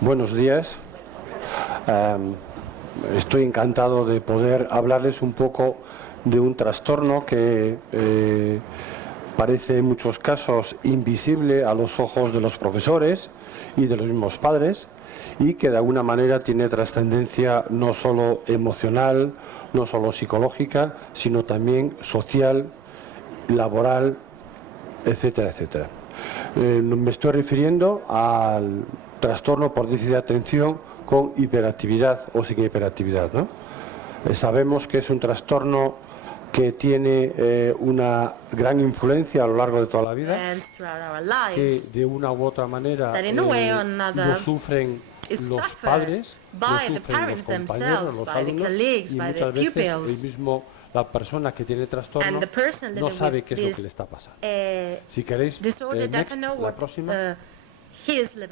Buenos días. Estoy encantado de poder hablarles un poco de un trastorno que parece en muchos casos invisible a los ojos de los profesores y de los mismos padres, y que de alguna manera tiene trascendencia no solo emocional, no solo psicológica, sino también social, laboral, etcétera, etcétera. Me estoy refiriendo al trastorno por déficit de atención con hiperactividad o sin hiperactividad, ¿no? Sabemos que es un trastorno que tiene una gran influencia a lo largo de toda la vida, que de una u otra manera lo sufren los padres, lo sufren los compañeros, los alumnos, y muchas veces la persona que tiene trastorno no sabe qué es lo que le está pasando. Si queréis, la próxima.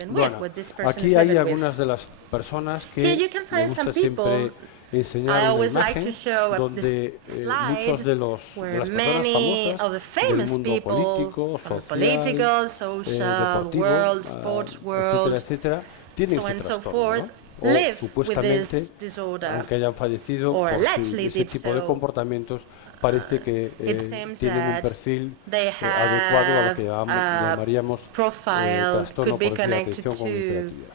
Bueno, aquí hay algunas de las personas que me gusta siempre enseñar una imagen donde muchos de las personas famosas del mundo político, social, deportivo, etcétera, etcétera, tienen ese trastorno, ¿no? O supuestamente, aunque hayan fallecido por ese tipo de comportamientos, parece que tienen un perfil adecuado a lo que llamaríamos trastorno por déficit de atención con hiperactividad.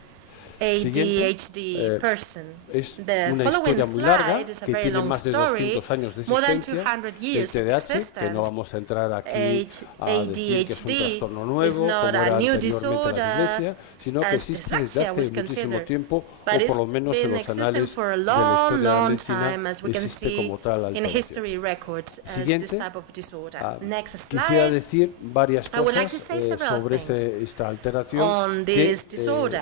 ADHD person. Es The una following historia muy larga slide is a que very tiene long más de story, 200 años de more than existencia. 200 El years of TDAH, que no vamos a entrar aquí a decir que es un trastorno nuevo, como era anteriormente la dislexia, sino que existe desde hace muchísimo tiempo, o por lo menos en los anales de la historia de la medicina existe como tal alteración. Siguiente. Quisiera decir varias cosas sobre esta alteración que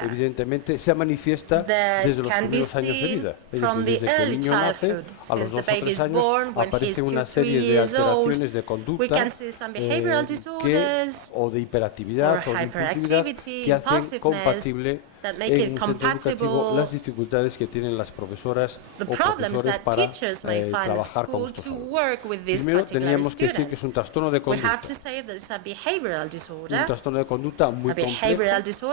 evidentemente se manifiesta desde los primeros años de vida. Es decir, desde que el niño nace, a los 2 o 3 años, aparece una serie de alteraciones de conducta o de hiperactividad o de impulsividad que hacen compatible en un centro educativo las dificultades que tienen las profesoras o profesores para trabajar con estos alumnos. Primero, teníamos que decir que es un trastorno de conducta. Un trastorno de conducta muy complejo,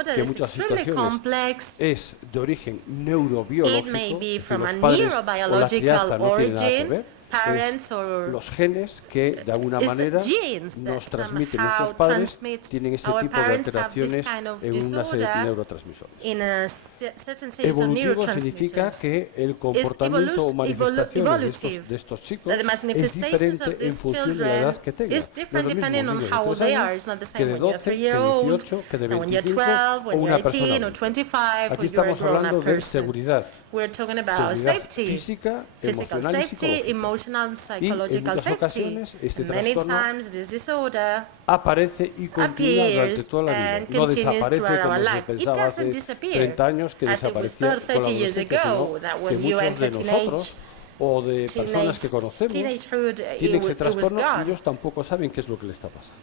que en muchas situaciones es de origen neurobiológico, es decir, los padres o la crianza no tienen nada que ver. Es los genes que de alguna manera nos transmiten nuestros padres, tienen ese tipo de alteraciones en una serie de neurotransmisores. Evolutivo significa que el comportamiento o manifestaciones de estos chicos es diferente en función de la edad que tengan. No es lo mismo un niño de 3 años que de 12, que de 18, que de 25 o una persona adulta. Aquí estamos hablando de seguridad. Seguridad física, emocional y psicológica. Y en muchas ocasiones este trastorno aparece y continúa durante toda la vida. No desaparece como se pensaba hace 30 años que desaparecía con la adolescencia, sino que muchos de nosotros o de personas que conocemos tienen ese trastorno y ellos tampoco saben qué es lo que le está pasando.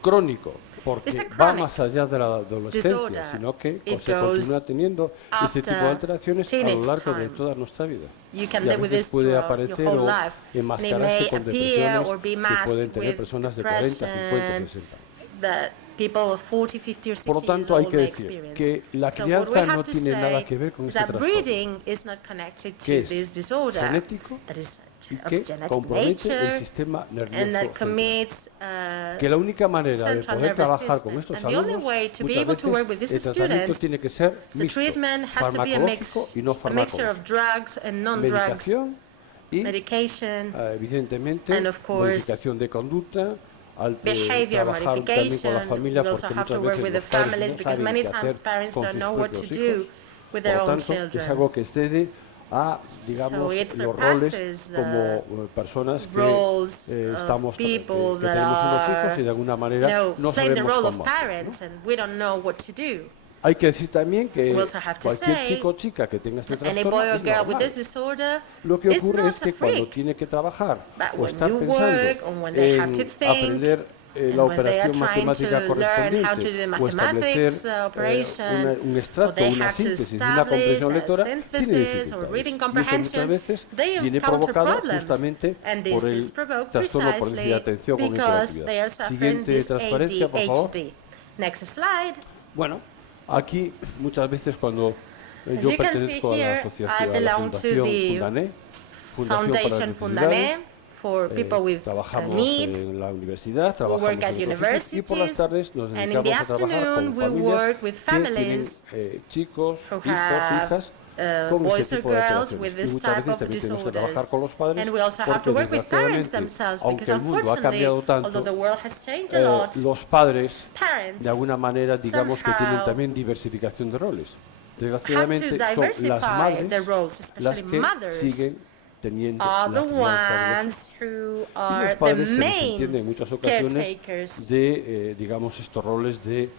Crónico, porque va más allá de la adolescencia, sino que se continúa teniendo este tipo de alteraciones a lo largo de toda nuestra vida. Y a veces puede aparecer o enmascararse con depresiones que pueden tener personas de 40, 50, 60 años. Por lo tanto, hay que decir que la crianza no tiene nada que ver con este trastorno, que es genético y que compromete el sistema nervioso central. Que la única manera de poder trabajar con estos alumnos, muchas veces el tratamiento tiene que ser mixto, farmacológico y no farmacológico. Medicación y, evidentemente, modificación de conducta, trabajar también con la familia, porque muchas veces los padres no saben qué hacer con sus propios hijos. Por lo tanto, es algo que excede a, digamos, los roles como personas que estamos, que tenemos unos hijos y de alguna manera no sabemos cómo hacerlo, ¿no? Hay que decir también que cualquier chico o chica que tenga este trastorno es normal. Lo que ocurre es que cuando tiene que trabajar o estar pensando en aprender la operación matemática correspondiente o establecer un extracto, una síntesis, una comprensión lectora, tiene dificultades. Y eso muchas veces viene provocado justamente por el trastorno por déficit de atención con hiperactividad. Siguiente transparencia, por favor. Bueno, Aquí, muchas veces, cuando yo pertenezco a la asociación, a la Fundación Foundation Fundané for people with trabajamos needs. en la universidad, We work trabajamos at en otros sitios, y por las universities, tardes nos and in the dedicamos a trabajar con afternoon we work with familias que tienen families chicos, who hijos, have hijas con boys este or tipo de girls alteraciones. with Y this muchas type veces of también tenemos que disorders. trabajar con los padres, And we also have porque to work with parents desgraciadamente, themselves, aunque because el mundo ha unfortunately, cambiado although tanto, the world has changed a lot, los padres, parents de alguna manera, digamos que tienen somehow también diversificación de roles. have to Desgraciadamente son las diversify their madres roles, las especially que mothers siguen teniendo are la the crianza de los hijos. ones who Y are los the padres se les main entiende en muchas ocasiones caretakers, de, digamos, estos roles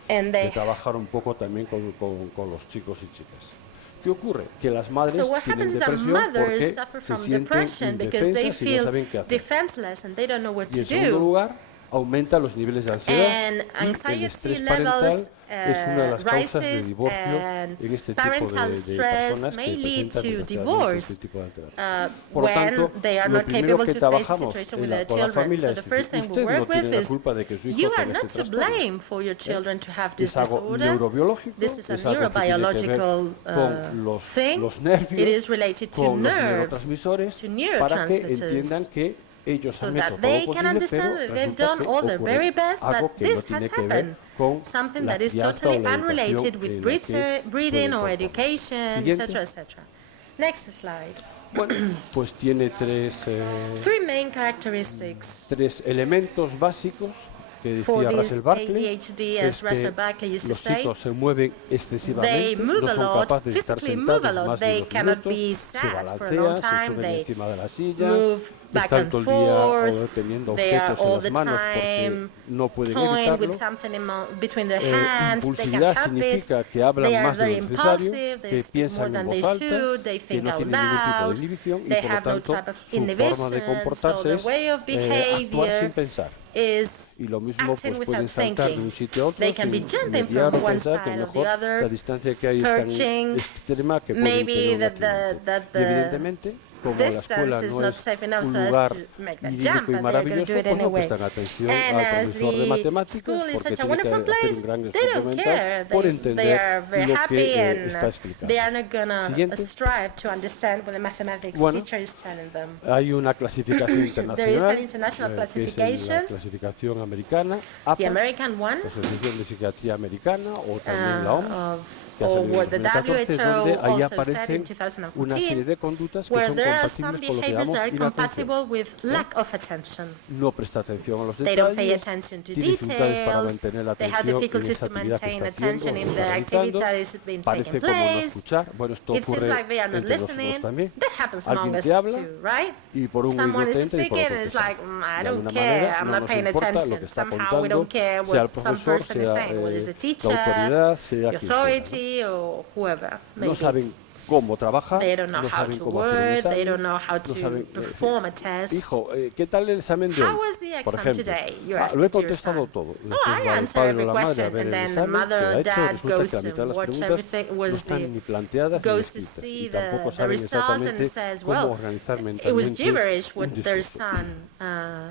and de they trabajar un poco también con los chicos y chicas. ¿Qué ocurre? Que las madres So what tienen happens is that depresión mothers porque suffer se from sienten depression because they indefensas y no feel saben qué hacer. defenseless and they don't know what Y to en segundo do. lugar, aumenta los niveles de ansiedad And y el anxiety estrés parental levels es una de las causas de rises, divorcio and en este tipo parental de stress personas may que lead presentan to desgraciadamente divorce este tipo de alteraciones. Por lo when tanto, they are lo not primero capable que to face the trabajamos situation with their con la children. familia So es the decir, first thing we usted no work tiene with la is, culpa de que su hijo you are tenga not este to trastorno. blame for your children to have this Es algo disorder. neurobiológico, This is a es algo que tiene que ver neurobiological con thing. los nervios, It is related to con los nerves, neurotransmisores, to para que entiendan neurotransmitters, que ellos so han hecho that todo they lo can posible, understand pero that they've resulta done que all their very ocurre best, algo but que no this tiene has que ver happened. con Something la that is crianza o totally la unrelated educación with en la que breeding pueden or conformar. education, Siguiente. etc. Next slide. Bueno, pues tiene Three main characteristics tres elementos básicos que for decía this Russell Barkley, ADHD, que es as Russell que Barkley used to los say. chicos se mueven They excesivamente, move no a son lot, capaces de estar physically move a sentados lot. más de They 2 cannot minutos, be se sat for a long balancean, se time. suben They encima de la silla, move back están and todo el día forth. teniendo They are objetos en all las the manos porque time no pueden toying with evitarlo. something between their hands. They Impulsividad can't help it. significa que hablan They are más de very lo necesario, impulsive. They que speak more piensan en than they voz alta, should. They que think no out tienen ningún tipo de loud. inhibición y They por lo have no tanto type of su forma de inhibition. So comportarse their es way of actuar sin behavior pensar. is Y lo mismo acting pues without pueden saltar de un thinking. sitio a otro They can be sin jumping mediar from o one pensar que side or the mejor other, la distancia que hay es tan perching. extrema que pueden Maybe tener un that accidente. Y evidentemente, como la escuela distance is no not es safe enough un so lugar as to make that idílico jump, y but they're going to maravilloso, do it pues no anyway. prestan atención And al as profesor de the matemáticas school is porque such a tiene que wonderful hacer place, un gran they esfuerzo don't mental care. por They entender are very lo happy que and está explicando. they are not going to Siguiente. strive to understand what the mathematics Bueno, teacher is telling them. hay una clasificación There is an internacional, international que es la classification, clasificación americana, the APA, American one, la Asociación de Psiquiatría Americana, o también la OMS, que ha or salido what en the 2014, donde WHO ahí also said in aparecen una serie 2014, de conductas que where son there are some compatibles con lo que behaviors llamamos that are inatención. compatible with lack of attention. No presta atención a los They don't pay detalles, attention to tiene dificultades para details, mantener la they have atención en difficulties esa to actividad que maintain está attention haciendo o in está the realizando, activity that is being parece taking como no place. escuchar. Bueno, esto It seems ocurre like they are not entre nosotros listening. también. That happens among Alguien us te habla too, right? y por un Someone oído te is entra y por speaking otro and te it's sale. like, I De don't alguna care, manera I'm no not nos paying importa lo attention. que está Somehow we contando, don't care sea el what some profesor, person is sea saying, whether it's a teacher, la autoridad, sea the quien sea, ¿no? authority, or whoever, maybe. No saben cómo trabajar, They don't know no how saben to cómo hacer un word, they examen, don't know how no to saben perform a test. hijo, ¿qué tal el examen de hoy? How was the Por exam ejemplo, today? You're lo asking he to your contestado son. todo. Oh, Después I va el answer padre every o la madre a question, ver and el then the examen que mother ha or hecho, dad resulta goes que la mitad de and las watch preguntas everything, no was están ni planteadas ni goes to escritas see y tampoco the saben result and exactamente says, cómo well, organizar it was mentalmente gibberish what un their discurso. son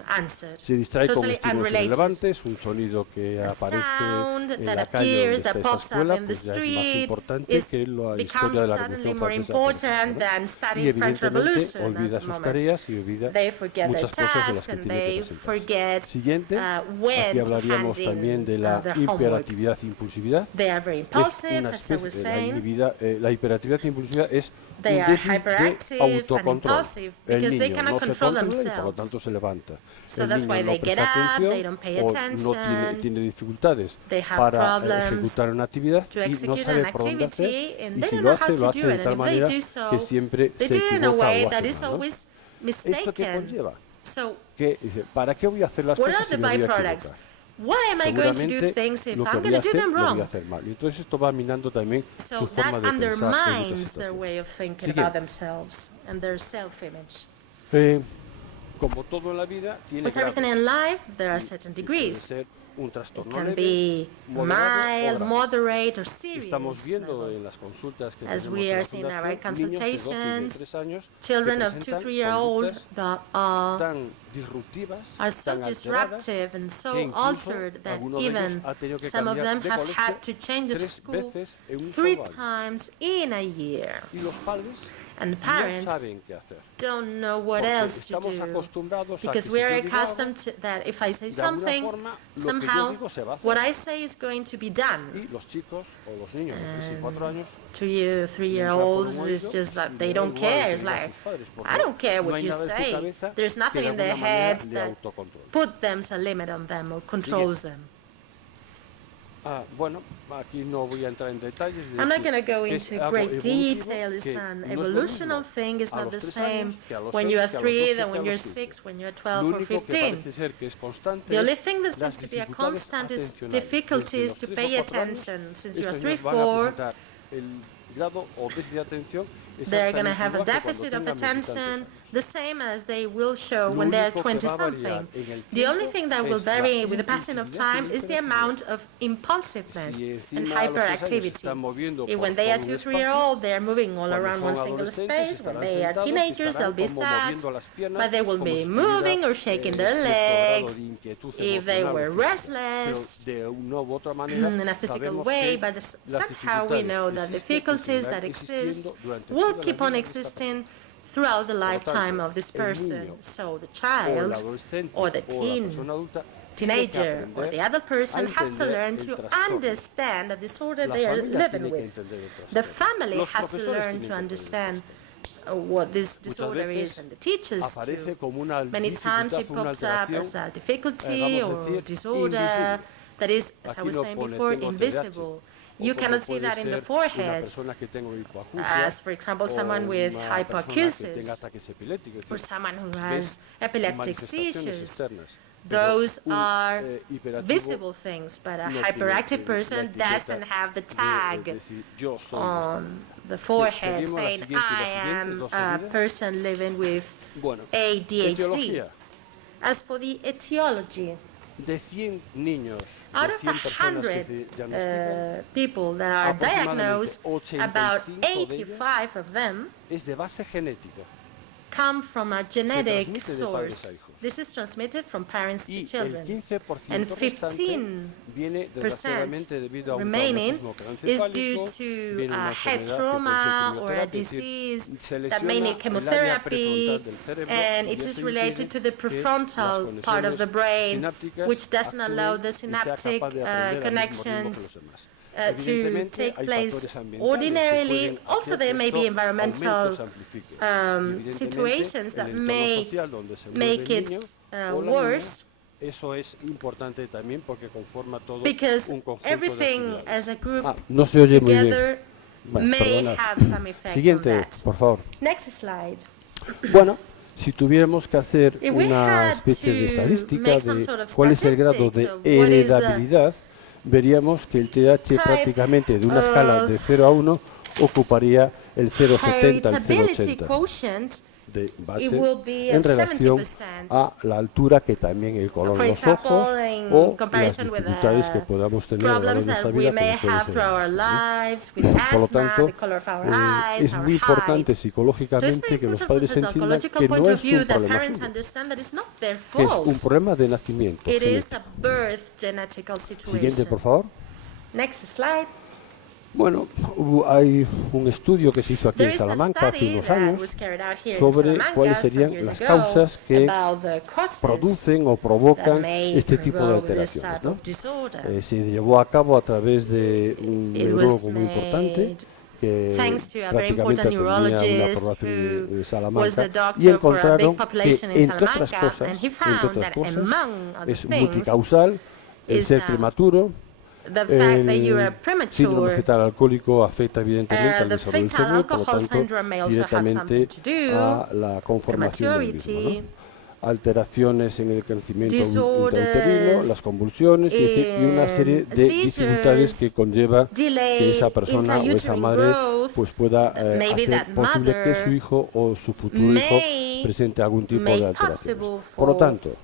answered. Se distrae con Totally estímulos unrelated. irrelevantes, un sonido que A aparece sound en that la calle appears, donde está that esa pops up escuela, in the pues ya es más street, importante que la becomes historia de la suddenly Revolución more Francesa, por important ejemplo, ¿no? than Y studying French evidentemente Revolution olvida at the sus moment. tareas y olvida They forget their muchas cosas de las tasks que and tiene que they presentarse. forget Siguiente, aquí when to hablaríamos hand también in de la their homework. hiperactividad e impulsividad. They are very Es impulsive, una as I was especie, saying. la hiperactividad e impulsividad es They un are déficit de hyperactive and autocontrol. impulsive El because they niño cannot no se control controla y por lo themselves. tanto se levanta. So El that's niño why no they get presta up, atención they don't pay o attention, tiene dificultades they have para problems ejecutar una actividad to y no execute sabe an por dónde hacer, activity, and y they si don't lo know how hace, to lo do hace de it. tal And if they manera do so, que siempre they se do it in a equivoca way o that hace is mal, ¿no? always ¿Esto qué mistaken. conlleva? So Que dice, ¿para qué voy a hacer las what are cosas si the me voy a byproducts? equivocar? Why am I going to do Seguramente things if lo que I'm voy going a to do hacer them lo voy a wrong? hacer mal. Y entonces esto va minando también So su forma that de pensar en muchas undermines their situaciones. way of thinking Siguiente. about themselves and their self-image. como todo en la vida, tiene With everything grados. in life, there are certain Puede degrees. ser un It trastorno can leve, be moderado o mild, grave. moderate, or serious Estamos viendo level. en las consultas que As tenemos we en are la seeing in our fundación, niños de 12 y de consultations, 3 años que children of 2, presentan 3-year-old conductas that tan disruptivas, are so tan alteradas, disruptive and que so incluso altered that algunos de ellos even han tenido que some of cambiar them de have colegio had to change of 3 school veces en un 3 solo año. times in a year. Y los padres And the no parents saben qué hacer. don't know what Porque else to estamos do. acostumbrados a que Because si we yo are digo algo, accustomed to that if I say de alguna something, forma, lo que yo somehow digo se va a hacer. what I say is going to be done. Y los chicos o los niños de 3 y 4 años 2-year, 3-year-olds is just that they don't care. It's like, I don't care what you say. There's nothing in their heads that put them a limit on them or controls them. Bueno, aquí no voy a entrar en detalles. I'm not going to go into great detail. It's an evolutional thing. It's not the same when you are 3 than when you're 6, when you're 12 or 15. The only thing that seems to be a constant is difficulties to pay attention. Since you are 3, 4, they're going to have a deficit of attention, the same as they will show when they're 20-something. The only thing that will vary with the passing of time is the amount of impulsiveness and hyperactivity. When they are 2, 3-year-old, they are moving all around one single space. When they are teenagers, they'll be sat, but they will be moving or shaking their legs. If they were restless in a physical way, but somehow we know that difficulties that exist will keep on existing throughout the lifetime of this person. So the child or the teenager or the adult person has to learn to understand the disorder they are living with. The family has to learn to understand what this disorder is, and the teachers too. Many times it pops up as a difficulty or disorder that is, as I was saying before, invisible. You cannot see that in the forehead, as for example someone with hypoacusis or someone who has epileptic seizures. Those are visible things, but a hyperactive person doesn't have the tag on the forehead saying, I am a person living with ADHD. As for the etiology, out of 100 people that are diagnosed, about 85 of them come from a genetic source. This is transmitted from parents to children. And 15% remaining is due to a head trauma or a disease that may need chemotherapy, and it is related to the prefrontal part of the brain, which doesn't allow the synaptic connections to take place ordinarily. Also, there may be environmental situations that may make it worse, because everything as a group together may have some effect on that. Por favor. Next slide. Bueno, si tuviéramos que hacer una especie de estadística de cuál es el grado de heredabilidad, veríamos que el TDAH prácticamente de una escala de 0 a 1 ocuparía el 0,70 al 0,80 de base en relación a la altura, que también el color de los ojos o las dificultades que podamos tener a lo largo de nuestra vida, por lo tanto, es muy importante psicológicamente que los padres entiendan que no es un problema suyo, que es un problema de nacimiento genético. Siguiente, por favor. Next slide. Bueno, hay un estudio que se hizo aquí en Salamanca hace unos años sobre cuáles serían las causas que producen o provocan este tipo de alteraciones, ¿no? Se llevó a cabo a través de un neurólogo muy importante que prácticamente atendía una población de Salamanca, y encontraron que, entre otras cosas, es multicausal el ser prematuro. El síndrome fetal alcohólico afecta evidentemente al desarrollo del cerebro, por lo tanto, directamente a la conformación del mismo, ¿no? alteraciones en el crecimiento intrauterino, las convulsiones y una serie de dificultades que conlleva que esa persona o esa madre pues pueda hacer posible que su hijo o su futuro hijo presente algún tipo de alteraciones. Por lo tanto,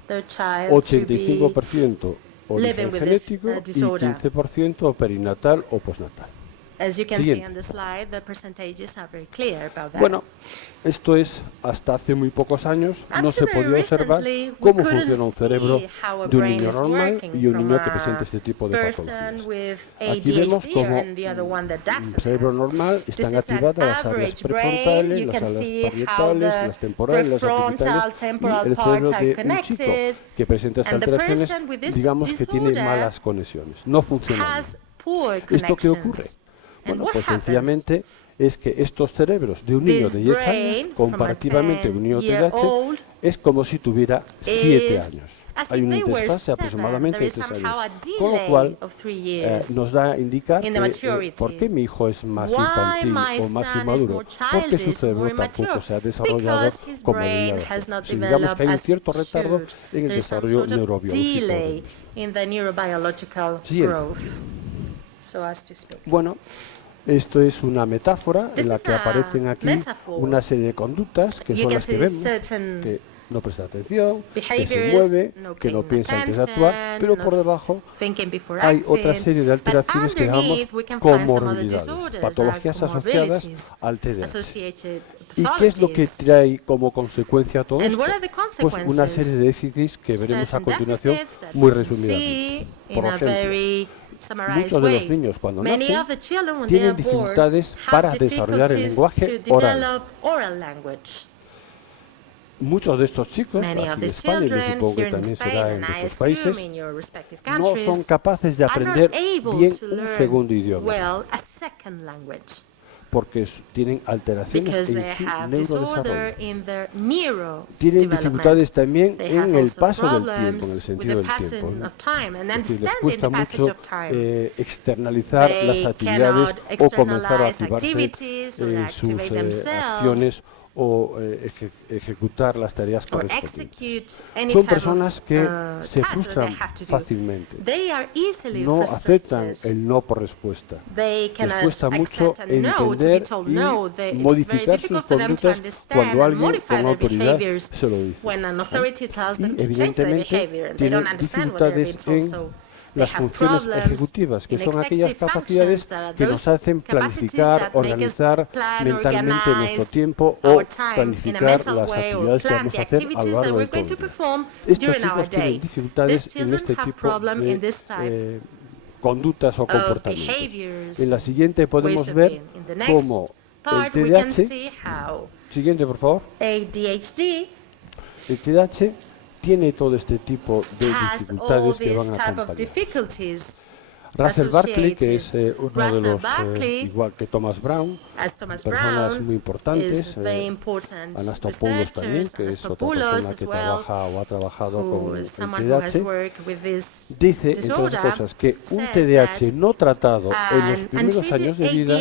85% origen genético y 15% perinatal o postnatal. As you can see on the slide, the percentages are very clear about that. Bueno, esto es hasta hace muy pocos años no se podía observar cómo funciona un cerebro de un niño normal y un niño que presenta este tipo de patologías. Aquí vemos cómo un cerebro normal están activadas las áreas prefrontales, las áreas parietales, las temporales, las occipitales y el cerebro de un chico que presenta estas alteraciones, digamos que tiene malas conexiones, no funciona bien. ¿Esto qué ocurre? Bueno, pues sencillamente es que estos cerebros de un niño de 10 años, comparativamente a un niño TDAH, es como si tuviera 7 años. Hay un desfase aproximadamente de 3 años, con lo cual nos da a indicar por qué mi hijo es más infantil o más inmaduro, porque su cerebro tampoco se ha desarrollado como debería de ser. Si digamos que hay un cierto retardo en el desarrollo neurobiológico. Bueno, esto es una metáfora en la que aparecen aquí una serie de conductas que son las que vemos, que no presta atención, que se mueve, que no piensa antes de actuar, pero por debajo hay otra serie de alteraciones que llamamos comorbilidades, patologías asociadas al TDAH. ¿Y qué es lo que trae como consecuencia todo esto? Pues una serie de déficits que veremos a continuación muy resumidamente. Por ejemplo, muchos de los niños cuando nacen tienen dificultades para desarrollar el lenguaje oral. Muchos de estos chicos, aquí en España, y supongo que también será en vuestros países, no son capaces de aprender bien un segundo idioma, porque tienen alteraciones en su neurodesarrollo. Tienen dificultades también en el paso del tiempo, en el sentido del tiempo, ¿no? Es decir, les cuesta mucho externalizar las actividades o comenzar a activarse en sus acciones o ejecutar las tareas correspondientes. Son personas que se frustran fácilmente, no aceptan el no por respuesta, les cuesta mucho entender y modificar sus conductas cuando alguien con autoridad se lo dice. Y evidentemente tienen dificultades en las funciones ejecutivas, que son aquellas capacidades que nos hacen planificar, organizar mentalmente nuestro tiempo o planificar las actividades que vamos a hacer a lo largo de todo el día. Estos chicos tienen dificultades en este tipo de conductas o comportamientos. En la siguiente podemos ver cómo el TDAH, siguiente por favor, el TDAH tiene todo este tipo de dificultades que van a acompañar. Russell Barkley, que es uno de los, igual que Thomas Brown, personas muy importantes, Anastopoulos también, que es otra persona que trabaja o ha trabajado con el TDAH, dice, entre otras cosas, que un TDAH no tratado en los primeros años de vida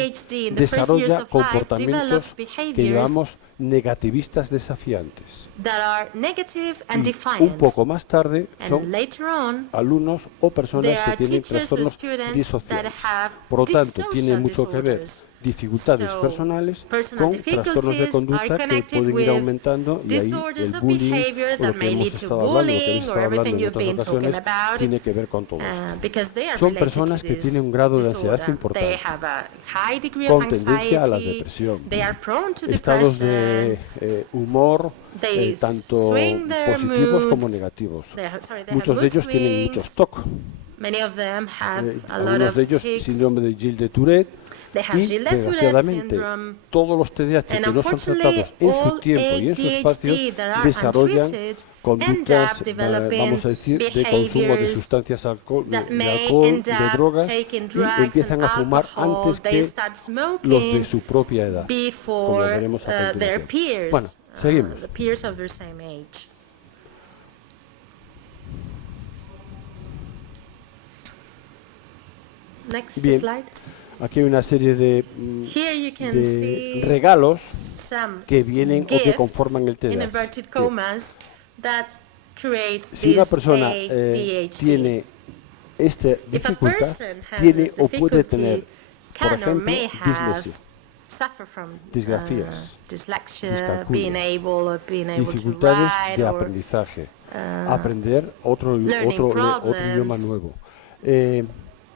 desarrolla comportamientos que llamamos negativistas desafiantes. Y un poco más tarde son alumnos o personas que tienen trastornos disociales. Por lo tanto, tiene mucho que ver dificultades personales con trastornos de conducta que pueden ir aumentando, y ahí el bullying, o lo que hemos estado hablando, lo que hemos estado hablando en otras ocasiones, tiene que ver con todo esto. Son personas que tienen un grado de ansiedad importante, con tendencia a la depresión, estados de humor tanto positivos como negativos. Muchos de ellos tienen muchos TOC, algunos de ellos síndrome de Gilles de Tourette, y desgraciadamente todos los TDAH que no son tratados en su tiempo y en su espacio desarrollan conductas, vamos a decir, de consumo de sustancias de alcohol, de drogas, y empiezan a fumar antes que los de su propia edad, como veremos a continuación. Bueno, seguimos. Bien, aquí hay una serie de regalos que vienen o que conforman el TDAH. that create Si una this persona ADHD. tiene esta If a dificultad, person has tiene this o puede difficulty, tener, por can or ejemplo, may have dislexia, suffer from disgrafías, dyslexia, discalculia, being able to dificultades write de or aprendizaje, aprender otro idioma nuevo,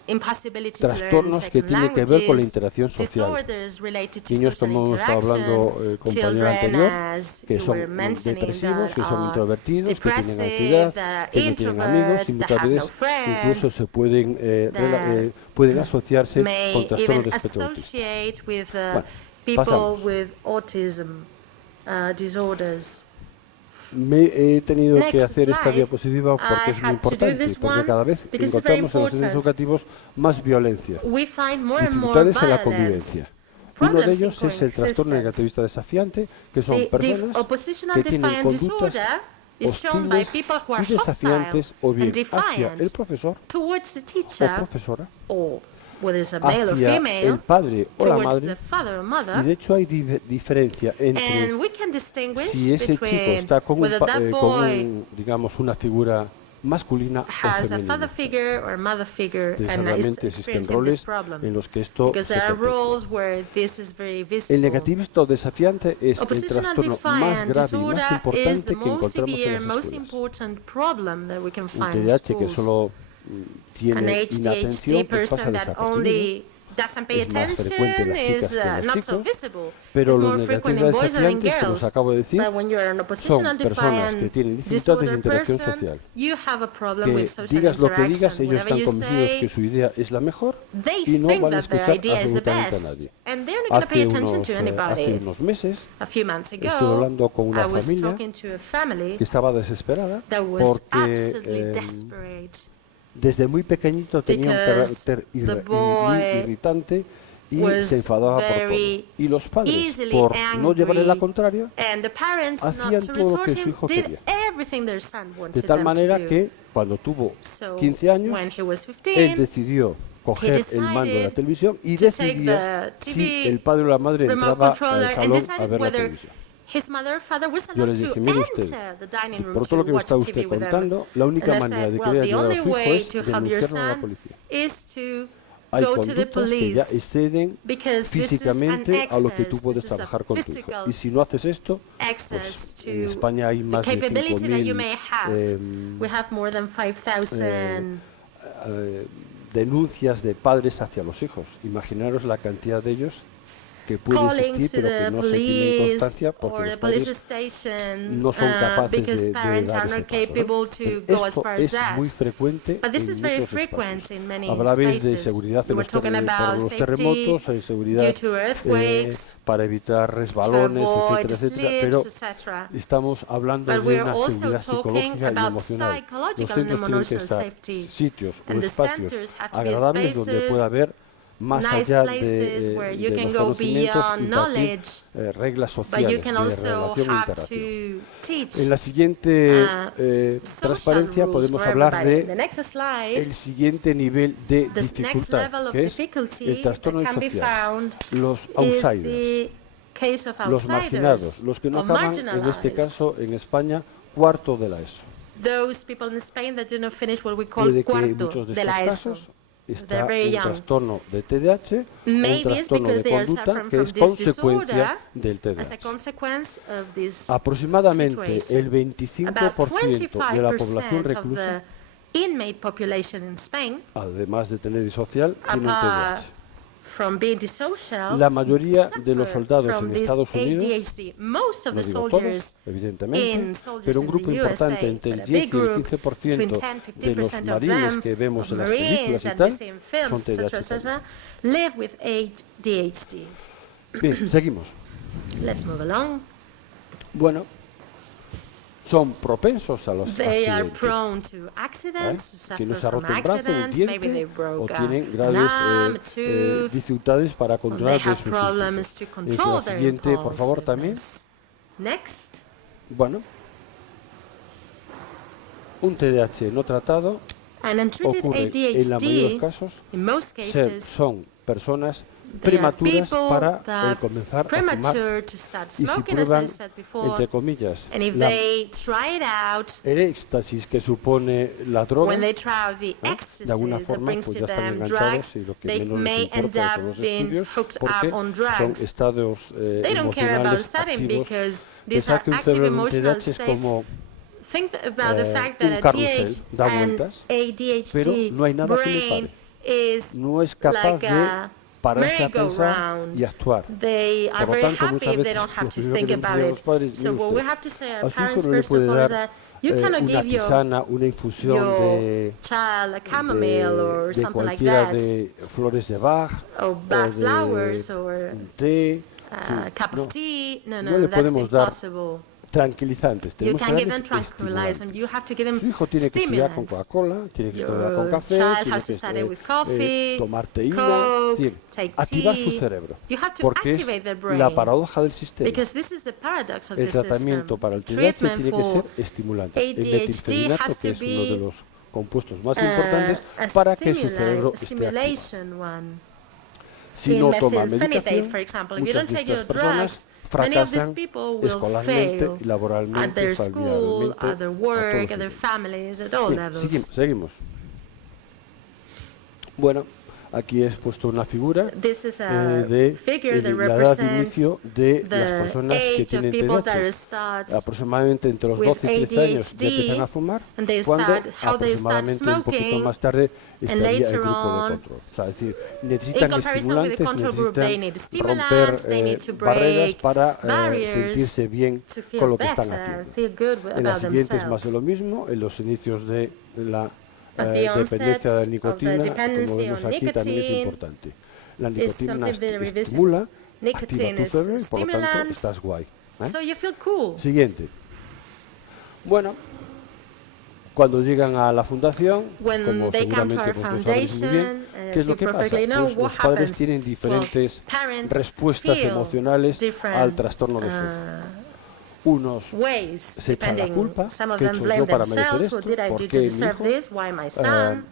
impossibility to learn trastornos que second tienen que ver con la languages, interacción social. disorders related to Niños, social como hemos estado hablando el compañero children, anterior, as que you were son mentioning, depresivos, that que son are introvertidos, que tienen depressive, ansiedad, that are que no tienen amigos y introverts, that muchas have no veces incluso friends, se pueden asociarse may con trastornos even de espectro autista. associate with Bueno, people pasamos. with autism disorders. He tenido que Next hacer esta slide. diapositiva porque es muy importante, porque cada vez encontramos en los centros educativos más violencia, We find more and more dificultades en la violence. convivencia. Uno de Problems in ellos es el trastorno negativista desafiante, que son The personas oppositional que tienen defiant conductas disorder is shown by hostiles people who are y desafiantes hostile o bien and hacia el defiant profesor towards the o teacher, profesora, or whether it's a male or hacia el female, padre o la towards the madre, father or y mother, de hecho hay diferencia entre and we can distinguish si ese chico between está con, whether that boy digamos, una figura masculina o has a father femenina. figure or a mother figure and is Desgraciadamente existen experiencing this roles problem. en los que esto Because se there are perpetúa. roles where this is very El visible. negativismo desafiante es el Oppositional trastorno más defiant grave y más disorder is importante the que most encontramos en severe, las most escuelas. important problem that we can Un find in TDAH que schools. solo An tiene ADHD inatención, pues pasa person that desapercibido. only doesn't pay Es más frecuente en attention las chicas is que en los not so chicos, visible. pero It's los more frequent in negativos boys than in desafiantes, como os girls. acabo de decir, But when you're an son oppositional personas que tienen defiant dificultades de disorder interacción person, social. you have a problem with Que social digas lo que digas, interaction. ellos Whatever están you convencidos que say, su idea es la mejor they y no think van a that their escuchar idea is the absolutamente a best, nadie. and they're not going to pay attention to Hace anybody. unos meses A few months estuve ago, hablando con una I was familia talking to a family que estaba desesperada that was porque absolutely desperate desde muy pequeñito tenía un because carácter the boy irritante y was se enfadaba por todo. very Y los padres, easily por no llevarle la angry, contraria, and the parents, hacían not to todo lo retort que su him, hijo did quería. everything their son de wanted tal them manera to do. que cuando tuvo So 15 años, when he was él 15, decidió coger el mando de la decided televisión y to take decidía the si TV el padre o la madre remote entraba controller al and salón a decided ver la whether televisión. his mother or father was Yo allowed les to dije, mire usted, enter the dining room por todo lo to que me watch está usted TV with them. contando, la única And I manera said, de well, querer the ayudar a only su hijo way es to help your denunciarlo a la son policía. is to Hay go to the conductas que ya police, exceden because this is an físicamente a lo que tú access, puedes this is a trabajar con tu hijo. physical Y si no haces esto, access pues en to España hay the más de capability that you may 5.000 have. We have more than 5,000 denuncias de padres hacia los hijos. Imaginaros la cantidad de ellos que puede callings existir, to pero que the no se tiene police constancia or porque the los police padres station no son capaces because de parents dar are ese not paso, ¿no? capable to go as Esto far as es that. muy frecuente But this en is very muchos frequent espacios. in many Hablabais de spaces. seguridad We were talking por about los safety terremotos, hay seguridad due to earthquakes, para evitar to resbalones, avoid etcétera, etcétera, slips, pero etc. estamos hablando But de we're una also seguridad talking psicológica y about emocional. Los psychological and centros tienen que emotional estar safety. sitios o And the espacios centers have to be agradables donde pueda spaces, haber más nice allá places where you de can los go conocimientos, beyond impartir knowledge, reglas but you sociales can de also relación e have interacción. to teach En la siguiente social transparencia rules podemos for hablar everybody. The de next slide, el siguiente nivel de the next dificultad, level of que es difficulty el trastorno that can be disocial, found los is outsiders, the case of los marginados, outsiders, los que no or acaban, en este marginalized. caso en España, cuarto de la ESO. Those people in Spain that do not finish what we call Puede que en cuarto muchos de de estos la ESO. casos está They're very un young. trastorno de TDAH o un Maybe it's trastorno because de they are conducta suffering que from es this consecuencia disorder del as a TDAH. consequence of this Aproximadamente situation. el 25% de la población 25% of reclusa, the inmate population in Spain, además de tener disocial, tiene un apart TDAH. from being dissocial, La mayoría de los suffer soldados from en this Estados Unidos, ADHD. Most of no the digo soldiers todos, evidentemente, in soldiers pero un in grupo the importante, USA, entre el but a big 10 y el group, between 15% 10 de los 15% of marines them, que vemos of en las Marines películas y that we tal, see in son films, etc., TDAH también. live with ADHD. Bien, seguimos. Let's move along. Bueno, son propensos a los They are accidentes. prone to accidents, Que no suffer se ha from roto un brazo, un accidents, maybe they diente, o broke tienen an graves arm, a tooth, dificultades para or they controlar de have sus problems to impulsos. control La their siguiente, por favor, también. impulsiveness. Next. Bueno, un TDAH no tratado ocurren en la mayoría de los casos son personas prematuras para comenzar a fumar, y si prueban, entre comillas, el éxtasis que supone la droga, de alguna forma pues ya están enganchados, y lo que menos les importa de todos los estudios, porque son estados emocionales activos. Pensar que un cerebro de TDAH es como un carrusel, da vueltas, pero no hay nada que le pare. No es capaz de pararse a pensar y actuar. Por lo tanto, muchas veces lo primero que le los padres, mire usted, a su hijo no le puede dar una tisana, una infusión de cualquiera de flores de Bach, o de un té. No le podemos dar tranquilizantes. Tenemos que darles estimulantes. Su hijo tiene que estudiar con Coca-Cola, tiene que estudiar con café, tiene que tomar teína, es decir, activar su cerebro, porque es la paradoja del sistema. El tratamiento para el TDAH tiene que ser estimulante. El metilfenidato, que es uno de los compuestos más importantes para que su cerebro esté activo. Si no toma medicación, muchas de estas personas fracasan escolarmente, laboralmente, familiarmente, a todos los niveles. Seguimos. Bueno, aquí he puesto una figura de la edad de inicio de las personas que tienen TDAH. Aproximadamente entre los 12 y 13 años ya empiezan a fumar, cuando aproximadamente un poquito más tarde estaría el grupo de control. O sea, es decir, necesitan estimulantes, necesitan romper barreras para sentirse bien con lo que están haciendo. En las siguientes más de lo mismo, en los inicios de la dependencia de la nicotina, como vemos aquí, también es importante. La nicotina estimula, activa tu cerebro y por lo tanto estás guay. Siguiente. Bueno, cuando llegan a la fundación, como seguramente vosotros sabéis muy bien, ¿qué es lo que pasa? Pues los padres tienen diferentes respuestas emocionales al trastorno de sueño. Unos se echan la culpa, ¿qué he hecho yo para merecer esto? ¿Por qué mi hijo?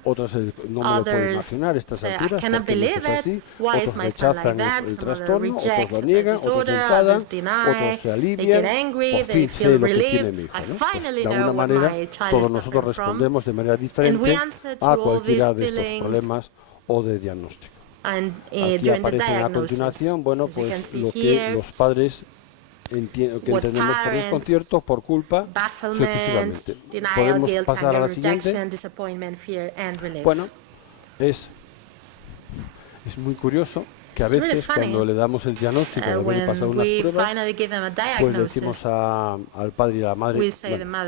Otros no me lo pueden imaginar a estas alturas, porque mi hijo es así. Otros rechazan el trastorno, otros lo niegan, otros se enfadan, otros se alivian. Por fin sé lo que tiene mi hijo, ¿no? Pues, de alguna manera, todos nosotros respondemos de manera diferente a cualquiera de estos problemas o de diagnóstico. Aquí aparecen a continuación, bueno, pues lo que los padres que entendemos por desconcierto, por culpa, sucesivamente. Podemos pasar a la siguiente. Bueno, es muy curioso que a veces cuando le damos el diagnóstico de haber pasado unas pruebas, pues le decimos al padre y a la madre, bueno,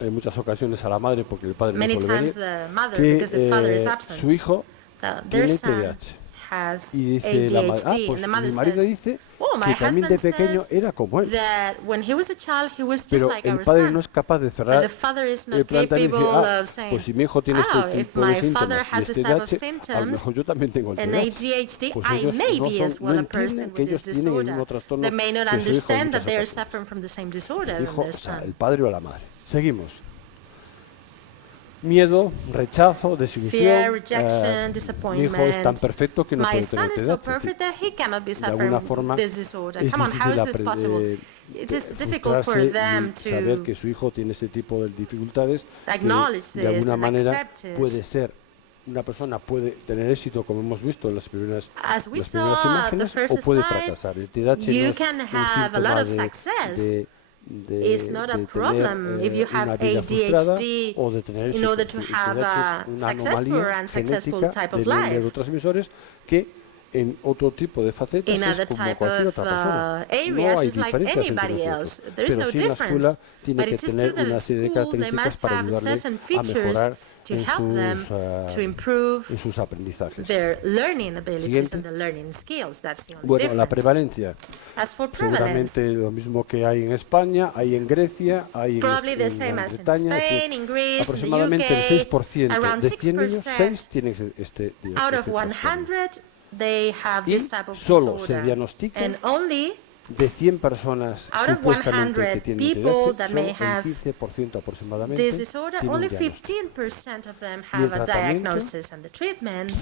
en muchas ocasiones a la madre, porque el padre no suele venir, que su hijo tiene TDAH. Y dice la madre, pues mi marido dice que también de pequeño era como él. Pero el padre no es capaz de cerrar el planta y decir, pues si mi hijo tiene este tipo de síntomas y este TDAH, a lo mejor yo también tengo el TDAH. Pues ellos no entienden que ellos tienen el mismo trastorno que su hijo en muchas ocasiones. Dijo, o sea, el padre o la madre. Seguimos. Miedo, rechazo, desilusión. Mi hijo es tan perfecto que no puede tener TDAH. De alguna forma es difícil frustrarse y saber que su hijo tiene ese tipo de dificultades, que de alguna manera puede ser. Una persona puede tener éxito, como hemos visto en las primeras imágenes, o puede fracasar. El TDAH no es un síntoma It's not a problem if you have ADHD in order to have a successful and successful type of life. Neurotransmisores que en otro tipo de facetas es como cualquier otra persona. No hay diferencias entre nosotros, pero sí la escuela tiene que tener una serie de características para ayudarle a mejorar en sus aprendizajes. Siguiente. Bueno, la prevalencia. Seguramente lo mismo que hay en España, hay en Grecia, hay en Gran Bretaña. Aproximadamente el 6% de 100 niños, 6 tienen este trastorno. Y solo se diagnostica de 100 personas out of supuestamente que 100 tienen people that TDAH, may solo el have 15% aproximadamente this disorder, tiene only un diagnóstico. 15% of them Y el have a tratamiento diagnosis, and the treatment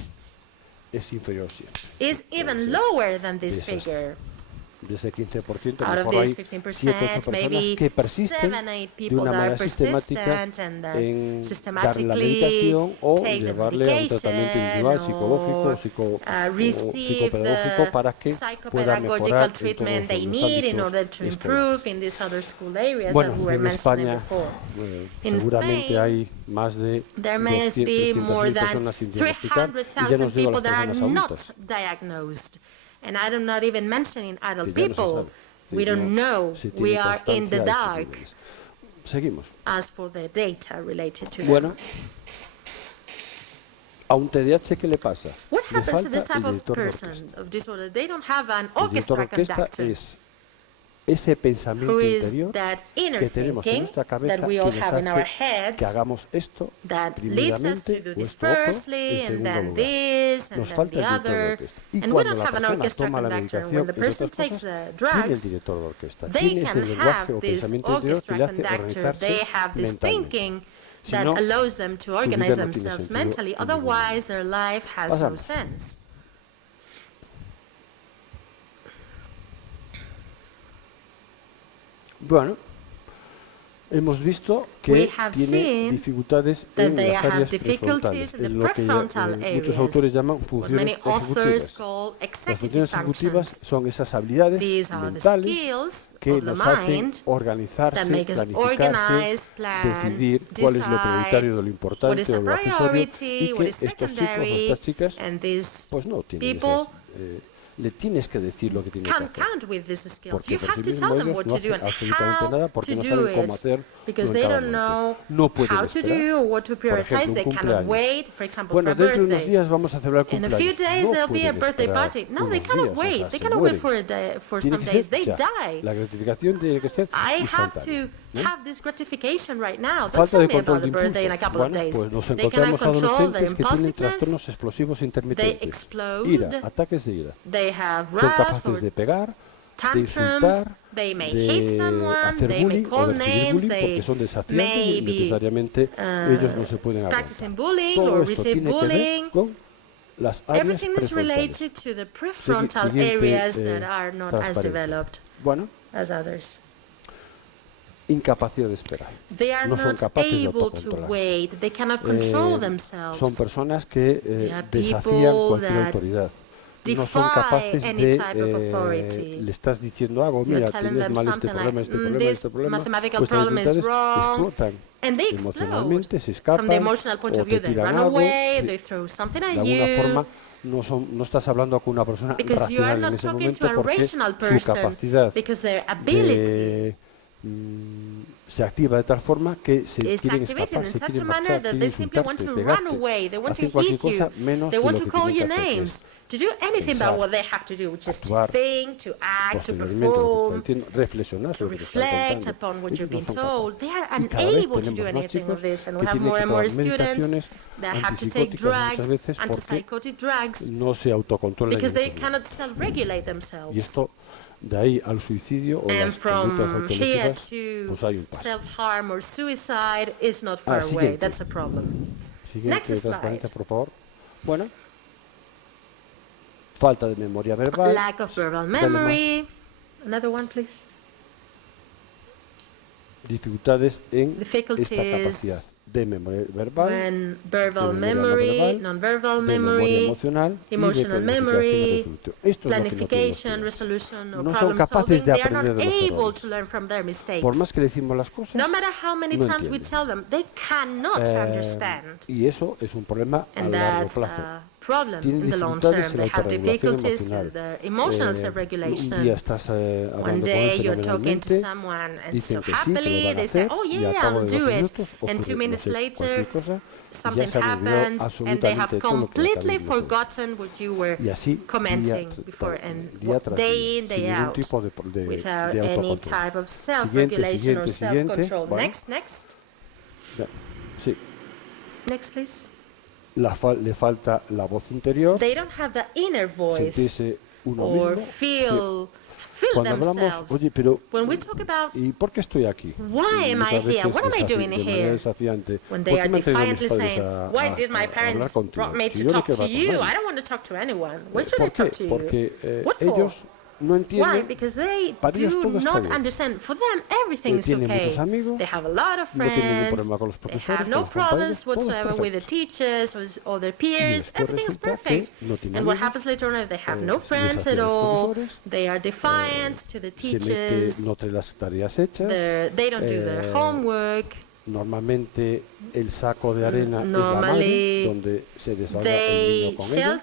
es inferior siempre. is Puede even ser lower than this desastre. figure. De ese 15%, Out of mejor these hay 7 o 8 15%, personas maybe que persisten 7, 8 de people una that are manera sistemática persistent and that en dar la systematically medicación o take the llevarle a un tratamiento individual, medication psicológico or o receive psicopedagógico the para que pueda mejorar psychopedagogical en treatment todos they los need in ámbitos order to escolares. improve in these other school areas Bueno, that we were en mentioning España before. In seguramente Spain, hay más de there may be more 300.000 than personas sin diagnosticar y ya 300,000 nos digo people las that are personas not adultas, diagnosed. And I'm not even mentioning adult que ya no se people. sabe. We don't know. Se We tiene are in the constancia a estos dark niveles. Seguimos. as for the data related to Bueno, them. a un TDAH, ¿qué le pasa? What Le happens to this falta el type of director de person orquesta. of disorder? They don't have an El director de orchestra orquesta conductor es ese pensamiento who is interior that que inner tenemos en thinking nuestra that cabeza we que all nos have in our hace que heads hagamos esto that leads us to primeramente do o this esto otro firstly en and segundo then lugar. this and Nos then falta the el director de other. orquesta. Y And we cuando don't la have an persona orchestra toma la conductor. medicación, When the entre person otras takes cosas, the tiene el drugs, director de orquesta, they tiene ese can lenguaje have o this pensamiento interior que orchestra le hace conductor. They organizarse have this mentalmente. thinking Si that no, allows them to su vida organize no tiene themselves sentido mentally. en ningún momento. Otherwise, their life has no Pasamos. sense. Bueno, hemos visto We que have tiene seen dificultades that en they las have áreas difficulties prefrontales, in the en lo que prefrontal muchos areas, autores llaman what funciones many authors ejecutivas. call Las executive funciones ejecutivas functions. son esas habilidades These are the mentales skills que of the nos hacen mind that organizarse, make us planificarse, organize, plan, decidir cuál es lo prioritario de lo decide what is importante a o lo accesorio priority, y what que is estos chicos o secondary, estas chicas and these pues no tienen people esas, le tienes que decir lo que tienen que can't hacer. count with these skills. Porque You por have sí to tell mismos them ellos what no to do hacen and absolutamente how nada to porque no do saben cómo it, hacerlo because en they cada don't momento. know No pueden how to esperar. do or what to Por ejemplo, prioritize. un They cannot cumpleaños. wait, for example, Bueno, for a dentro de unos birthday. días vamos a celebrar el In a cumpleaños. few days No there'll be a pueden birthday esperar party. No, they unos cannot días, o wait. sea, They se cannot wait mueren. for Tiene some que days. ser They ya. die. La gratificación tiene que ser I have instantánea. to have this gratification right now. Don't Falta tell de me control about de the birthday in a impulsos. couple of Bueno, days. pues nos They cannot encontramos control their adolescentes que tienen impulsiveness. trastornos explosivos They intermitentes. explode. Ira, ataques de ira. They have Son wrath capaces or de pegar, de tantrums. insultar, They may hate de someone. hacer They may bullying o call de recibir names. bullying They porque son desafiantes may y be necesariamente ellos no se pueden aguantar. practicing bullying Todo or esto receive tiene que ver bullying. con las áreas Everything is prefrontales. related to the prefrontal Siguiente, areas that are not as transparencia. developed Bueno, as others. incapacidad de esperar. They are No son not capaces de able to autocontrolarse. wait. They cannot control themselves. Son personas que are desafían people cualquier that autoridad. No son defy capaces any de, type of authority. le estás diciendo algo, You're mira, telling tienes them mal este something problema, like, este problema, this este problema, mathematical vuestras problem is dificultades wrong, explotan and they emocionalmente, se explode. From the escapan emotional point o of view, te they tiran run algo. away, they throw something De at alguna you, forma no estás hablando con una persona because you are racional en not ese talking to momento a porque rational su person, capacidad because their ability se activa de tal forma que se is quieren activated escapar, in se such quieren a manner marchar, that quieren they simply want insultarte, to pegarte, run away, they want to hacen cualquier hit you, cosa menos they de want lo to que call tienen your que hacer, que names, es to do anything pensar, but what they have to do, which is to actuar, think, to act, to posteriormente lo que está perform, diciendo, reflexionar to sobre lo que están reflect contando. upon what Ellos you've no been son told. capaces. They are Y cada vez unable to do tenemos más anything chicos of this, and que we have tienen more que and more tomar students medicaciones that have to take antipsicóticas muchas drugs, veces porque antipsychotic drugs, no se autocontrolan because they ellos mismos. cannot self-regulate Y themselves. esto, de ahí al suicidio o And las conductas from here autolesivas, to pues hay un paso. self-harm or suicide is not far away. Siguiente. That's a problem. Siguiente Next slide. transparencia, por favor. Bueno. Falta de memoria verbal. Lack of verbal Dale más. memory. Another one, please. Dificultades en Difficulties esta capacidad de memoria verbal, when verbal de memoria no memory, verbal, non-verbal de memoria memory, emocional emotional y de planificación y memory, resolución. Esto es lo que no tienen los planification, tíos. resolution, or No son problem capaces solving. de They are not aprender de los able errores. to learn from their mistakes. Por más que le decimos las cosas, No matter how many no times we entienden. tell them, they cannot understand. Y eso es un problema a And largo that's plazo. a problem Tienen in the long dificultades term. en la They have autorregulación difficulties in emocional. their emotional Un self-regulation. día estás One hablando con day él you're talking to fenomenalmente, someone and dicen so que sí, que lo happily van a they say, hacer, oh y yeah, al cabo I'll de 2 do it. minutos And 2 ocurre, no minutes sé, later, cualquier cosa, y ya something se han olvidado happens and they have absolutamente todo lo que completely acabamos de hacer. forgotten what you were Y así commenting día before and día tras day día, in, sin day ningún out, tipo de without de any autocontrol. type of self-regulation or Siguiente. self-control. Bueno. Next. Ya, sí. Next, please. Le falta la voz interior, They don't have the inner voice sentirse uno or mismo, feel fulfill themselves. Oye, pero When we talk about ¿y por qué estoy aquí? why am I here? What am I doing here? When they are defiantly saying, why did my parents brought me to talk to you? I don't want to talk to anyone. Why should I talk to you? What for? Why? Because they do not understand. For them, everything is okay. They have a lot of friends. They have no problems whatsoever with the teachers or their peers. Everything is perfect. And what happens later on if they have no friends at all? They are defiant to the teachers. They don't do their homework. Normalmente el saco de arena es la madre, donde se desahoga el niño con ella.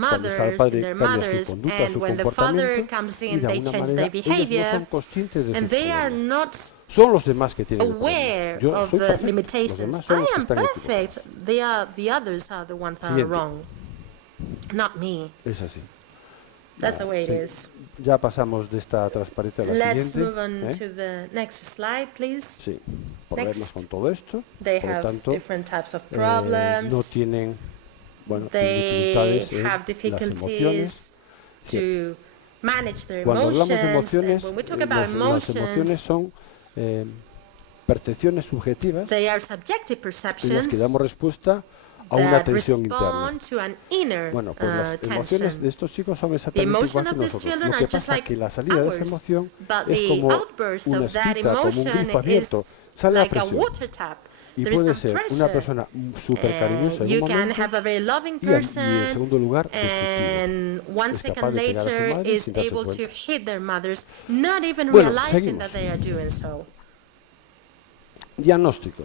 Cuando está el padre, cambia su conducta, su comportamiento, y de alguna manera ellos no son conscientes de sus problemas. Son los demás que tienen el problema. Yo soy perfecto, los demás son los que están equivocados. The others are the ones that are wrong, not me. Es así. That's the way it is. Ya pasamos de esta transparencia a la Let's siguiente. move on to the next slide, please. Sí, problemas con todo esto. They Por lo have tanto, different types of problems. no tienen, They dificultades have las difficulties emociones. to manage their Cuando hablamos de emotions. emociones, And when we talk about las emociones son percepciones subjetivas they are subjective en las perceptions que damos respuesta a una that tensión interna. respond to an inner Bueno, pues las emociones tension. de estos chicos son The exactamente emotion igual of que these nosotros. children Lo are que just pasa es like que la salida de esa ours, emoción but es the como outburst una of that espita, como un emotion grifo abierto. is Sale a like a presión. water tap. Y There is puede some ser una pressure. persona súper cariñosa en You un can momento have a very loving y en person, segundo lugar destructiva. and one Es capaz second de pegar a su later madre is sin darse able to cuenta. hit their mothers, not even Bueno, realizing seguimos. that they are doing so. Diagnóstico.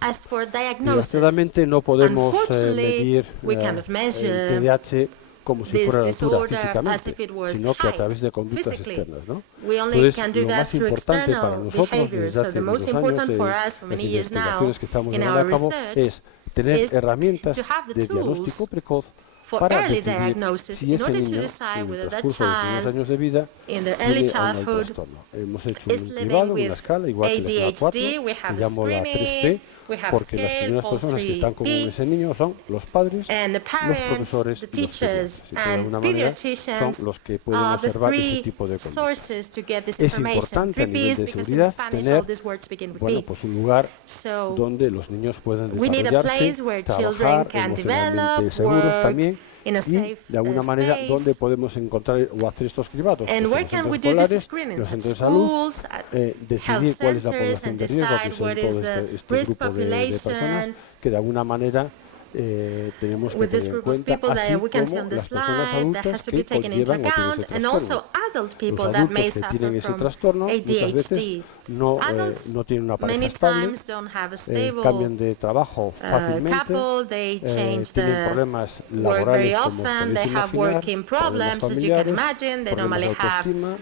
As for diagnosis, Desgraciadamente no podemos unfortunately, medir we cannot el measure TDAH como si this fuera altura disorder as físicamente, if it was sino que a través de height, conductas physically. externas, ¿no? We only Entonces, can do lo that más through importante para external nosotros behavior. desde So hace the most muchos important años for us for las many years now investigaciones que estamos in llevando our a cabo research es tener is herramientas to have the de tools diagnóstico precoz for para early decidir diagnosis si in ese order to niño decide en el whether that transcurso de los primeros child años de vida in their early tiene o no el childhood trastorno. Hemos hecho is un living cribado, una with escala, igual que la escala 4, ADHD. We que have a llamo la screening, 3P, we have porque las scale primeras called personas que están con 3P, ese niño son los padres, and the los parents, profesores the y los teachers, pediatras. Y que de and alguna manera son pediatricians los que pueden are the observar ese three tipo de conducta. sources to get this Es information. importante a 3 nivel Ps, de because in seguridad Spanish tener all these words begin with bueno, P. pues un lugar So donde los niños puedan we need a desarrollarse, place where children trabajar, can emocionalmente develop, seguros work también, in a y safe de alguna manera space. donde podemos encontrar o hacer estos cribados. And Pues where en los can centros we do these escolares, en screenings? los At centros de salud, schools, at decidir health cuál es la centers, población and de riesgo, que decide son what is todo the este risk grupo de personas population que de alguna manera tenemos que with this tener en group of cuenta, people así that we can see como on the las personas slide that adultas has to que be taken into conllevan o tienen account, ese and trastorno. also adult Los people that may adultos que tienen suffer ese from trastorno muchas veces ADHD. Adults no tienen una many pareja estable, times don't have a stable cambian de trabajo fácilmente, couple, they change tienen the problemas work very laborales como often, podéis they have imaginar, working problemas problems, as you can familiares, imagine, they problemas normally de have autoestima,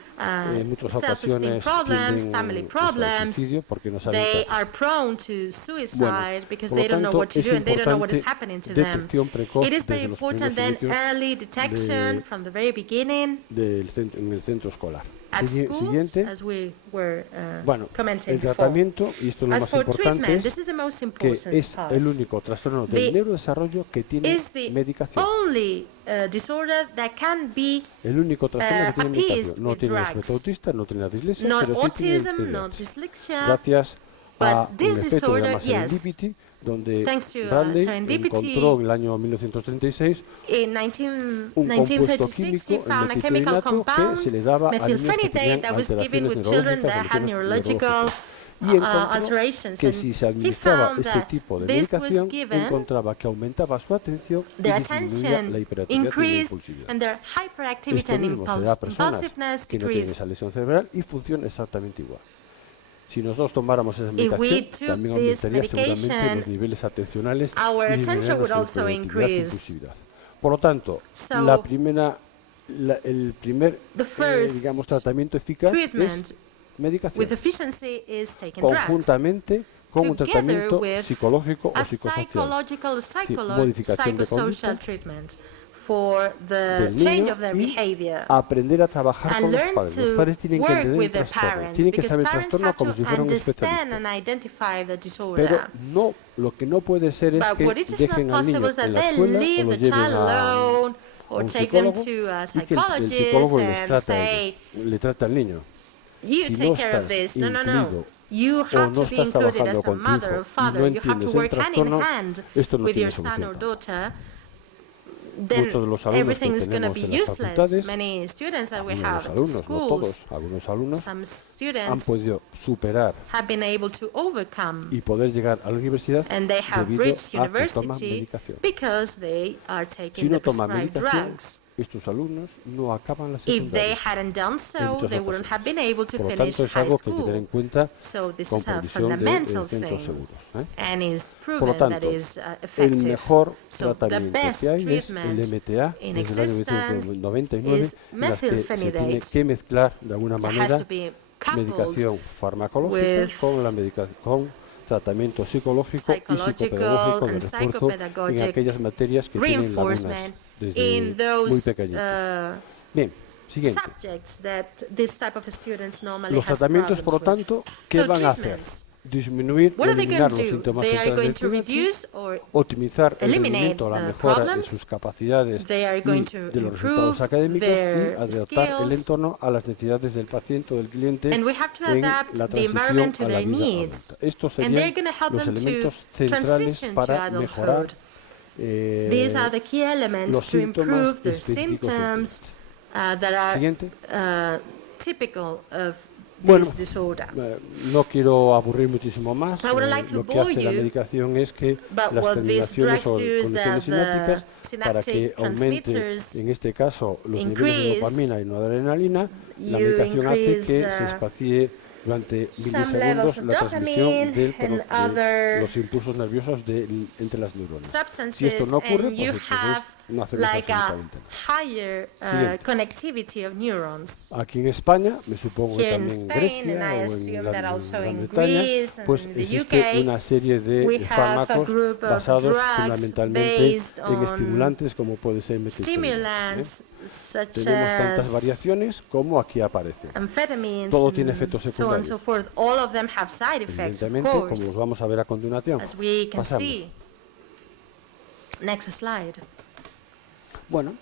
en muchas self-esteem ocasiones problems, tienden family pues, al problems, suicidio porque no saben qué they hacer. are prone to suicide because por lo they don't know tanto, what to es do and they don't know what is importante happening to them. detección precoz It is very desde los important primeros then inicios early detection from the very beginning en el centro escolar. at schools, Siguiente, as we were bueno, commenting el before. tratamiento, y esto es lo As más for importante, treatment, this es is the most que important es part. el único trastorno The- del neurodesarrollo que tiene Is the medicación. only disorder that can be El único trastorno que tiene appeased medicación. No with tiene el drugs. espectro autista, no tiene la dislexia, not pero sí tiene el autism, not TDAH. dyslexia. Gracias a But un this efecto que se disorder, llama yes. serendipity, donde Thanks to, Bradley serendipity, encontró en el año 1936 In un compuesto 1936, químico, he el found a chemical metilfenidato, que compound, se le daba a niños que methylphenidate, tenían that was given alteraciones with children that had neurological y encontró alterations. que And si se he administraba found este that tipo de this was medicación, given, encontraba que aumentaba su atención y their disminuía la attention hiperactividad y la increased impulsividad. and their hyperactivity Esto and mismo se da a personas impulsiveness que no tienen decreased. esa lesión cerebral y funciona exactamente igual. Si nosotros tomáramos esa we medicación, took también this aumentaría seguramente medication, los niveles atencionales our y attention disminuiría would nuestra also hiperactividad y increase. impulsividad. Por lo tanto, So, el primer the first digamos, tratamiento eficaz treatment es medicación, with efficiency is taking drugs. conjuntamente con un Together tratamiento with psicológico o a psicosocial. Modificación de psychosocial conducta treatment for the del change niño of their y behavior. aprender a trabajar And con los learn padres. Los to padres tienen que work entender el with their trastorno, parents, tienen que because saber el parents trastorno have como to si fuera un understand especialista. and identify the Pero disorder. lo que no puede ser es But que what is not dejen al possible niño is that en la they escuela o leave lo the lleven child a alone or take them to a psychologist and say, le trata al niño. you take care of this. No. You have to be included as a mother or father. You have to work hand in hand with your son or daughter. Then everything is going to be useless. Many students that we have in schools, some students have been able to overcome and they have reached university because they are taking the prescribed drugs. Estos alumnos no acaban la If they secundaria. hadn't done so, they wouldn't have been able to finish high school. So this is a fundamental thing, and is proven that is effective. So the best treatment in existence is methylphenidate. It has to be coupled with tratamiento psicológico y psicopedagógico de refuerzo en aquellas materias que tienen lagunas desde muy pequeñitos. Bien, siguiente. Los tratamientos, por lo tanto, ¿qué van a hacer? Disminuir o eliminar los síntomas centrales del TDAH, optimizar el rendimiento, la mejora de sus capacidades y de los resultados académicos y adaptar el entorno a las necesidades del paciente o del cliente en la transición a la vida adulta. Estos serían los elementos centrales para mejorar los síntomas específicos del Siguiente. Bueno, no quiero aburrir muchísimo más. Lo que hace la medicación es que las terminaciones o conexiones sinápticas, para que aumente, en este caso, los niveles de dopamina y noradrenalina, la medicación hace que se espacie durante milisegundos la transmisión de los impulsos nerviosos entre las neuronas. Si esto no ocurre, pues entonces no hacemos absolutamente nada. Aquí en España, me supongo que también en Grecia o en Gran Bretaña, pues existe una serie de fármacos basados fundamentalmente en estimulantes como puede ser metilfenidate. Tenemos tantas variaciones como aquí aparecen. Todo tiene efectos secundarios. Evidentemente, como los vamos a ver a continuación. Pasamos. Bueno,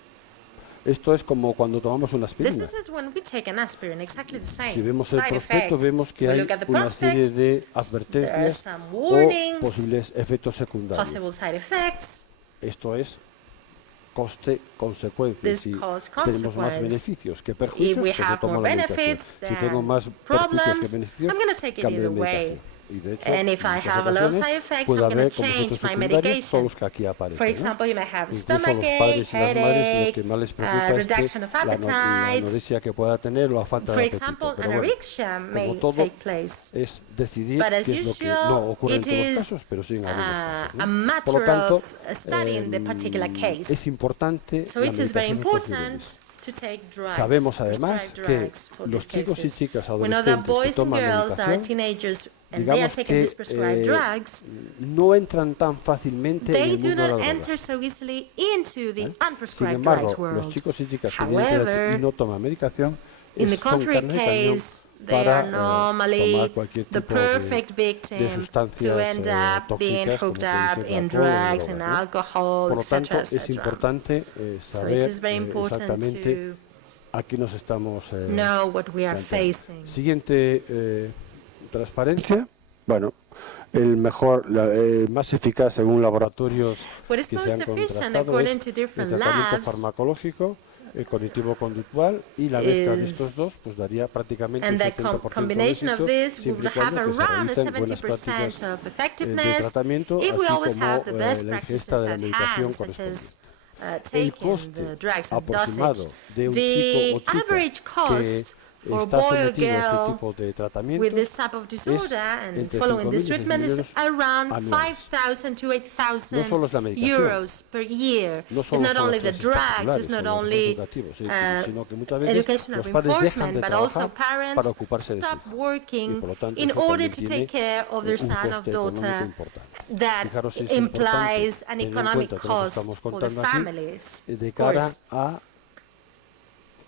esto es como cuando tomamos una aspirina. Si vemos el prospecto, vemos que hay una serie de advertencias o posibles efectos secundarios. Esto es coste-consecuencia. Si tenemos más beneficios que perjuicios, pues yo tomo la medicación. Si tengo más perjuicios que beneficios, cambio de medicación. Y de hecho, en muchas ocasiones puede haber como efectos secundarios todos los que aquí aparecen. Incluso a los padres y las madres lo que más les preocupa es que la anorexia que pueda tener o la falta de apetito. Pero bueno, como todo, es decidir qué es lo que no ocurre en todos los casos, pero sí en algunos casos. Por lo tanto, es importante la medicación en estos niveles. Sabemos además que los chicos y chicas adolescentes que toman medicación, digamos que no entran tan fácilmente en el mundo de la droga. Sin embargo, los chicos y chicas que tienen TDAH y no toman medicación son carne de cañón para tomar cualquier tipo de sustancias tóxicas como puede ser el alcohol. Por lo tanto, es importante saber exactamente a qué nos estamos planteando. Siguiente transparencia. Bueno, el más eficaz según laboratorios que se han contrastado es el tratamiento farmacológico, el cognitivo-conductual, y la mezcla de estos dos pues daría prácticamente un 70% de éxito, siempre y cuando se realicen buenas prácticas de tratamiento, así como la ingesta de la medicación correspondiente. El coste aproximado de un chico o chica que está sometido a este tipo de tratamiento es entre 5.000 y 6.000 euros anuales. No solo es la medicación, no solo son los espectaculares o los educativos, sino que muchas veces los padres dejan de trabajar para ocuparse de su hijo, y por lo tanto eso también tiene un coste económico importante. Fijaros, es importante tener en cuenta todo lo que estamos contando aquí de cara a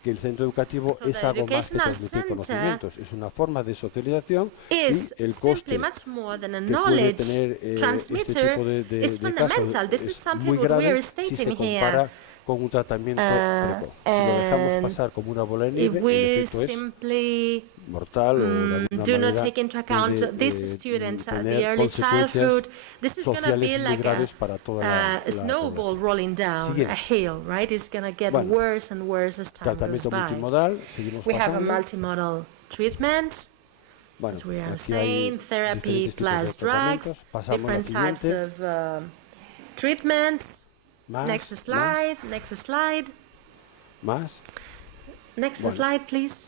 que el centro educativo es algo más que transmitir conocimientos, es una forma de socialización, y el coste que puede tener este tipo de casos es muy grave si se compara con un tratamiento precoz. Si lo dejamos pasar como una bola de nieve, el efecto es mortal o de alguna do not manera take into account these students at the tener early childhood, consecuencias this is going to be sociales muy like graves para toda a la snowball población. rolling down a hill, right? It's going to get worse and worse as time goes Tratamiento by. multimodal, seguimos We have a pasando. multimodal treatment, Bueno, as we are aquí hay saying, therapy diferentes tipos de plus drugs, tratamientos. Pasamos different a la types siguiente. of treatments. Más, Next slide, next slide. Más. Next slide, please.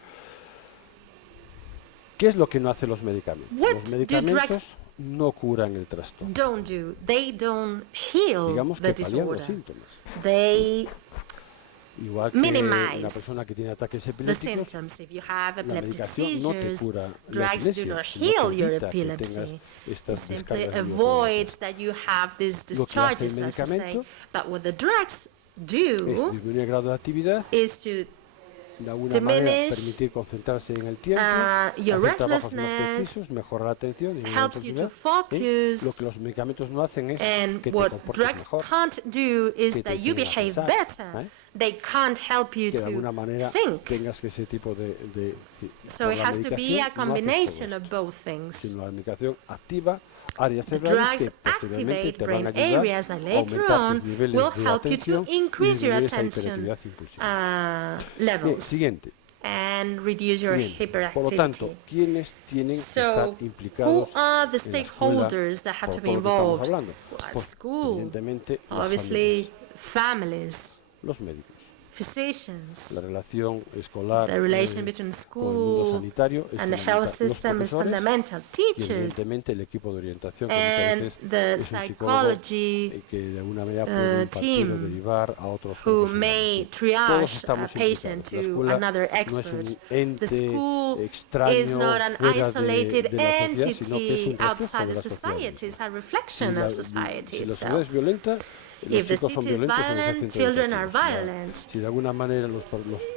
¿Qué es lo que no hacen los medicamentos? What Los do medicamentos drugs no curan el trastorno. don't do? They don't heal Digamos the que palian los disorder. síntomas. They Igual que minimize una persona que tiene ataques the epilépticos, symptoms. If you have la epileptic medicación no te seizures, cura la drugs do epilepsia, not sino heal que your evita que tengas epilepsy. It estas simply descargas avoids that you have these Lo que hace el discharges, as I say. medicamento But what the drugs es do disminuir el grado de actividad, is to de alguna manera diminish permitir concentrarse en el tiempo, your hacer trabajos más restlessness, precisos, mejorar la atención y la helps you to intensidad. focus. Lo que los medicamentos no hacen es And que te what comportes drugs mejor, can't do is que te that you enseñen a behave pensar, better. They can't help you que de alguna to manera think. tengas que ese tipo de So por it la has to be medicación a no haces combination todo of esto, both things. sino la medicación activa áreas The cerebrales que drugs posteriormente activate te van a brain ayudar areas that a later aumentar on tus niveles will de help you to atención y increase your disminuir esa attention hiperactividad impulsiva. Bien, levels siguiente. and reduce your Bien, por lo tanto, hyperactivity. ¿quiénes tienen que estar So, who implicados are the en la escuela stakeholders that have por to be todo lo que estamos involved? hablando? Well, Pues, school, evidentemente, las obviously, familias, families, los médicos. physicians. La relación escolar The relation between con el mundo school sanitario es and the health fundamental. Los system is profesores fundamental. y Teachers evidentemente el equipo de orientación, que and muchas veces the es un psicólogo psychology que de alguna manera puede impartir o team derivar a otros who profesionales. may Todos triage estamos a patient implicados. La to escuela another no es expert. un The ente school extraño is not an fuera isolated de la sociedad, sino que es un entity reflejo outside de the la sociedad. society. It's a reflection of society Si la sociedad es itself. violenta, los If the chicos son city is violentos en ese violent, centro children are educativo. violent. Si de alguna manera los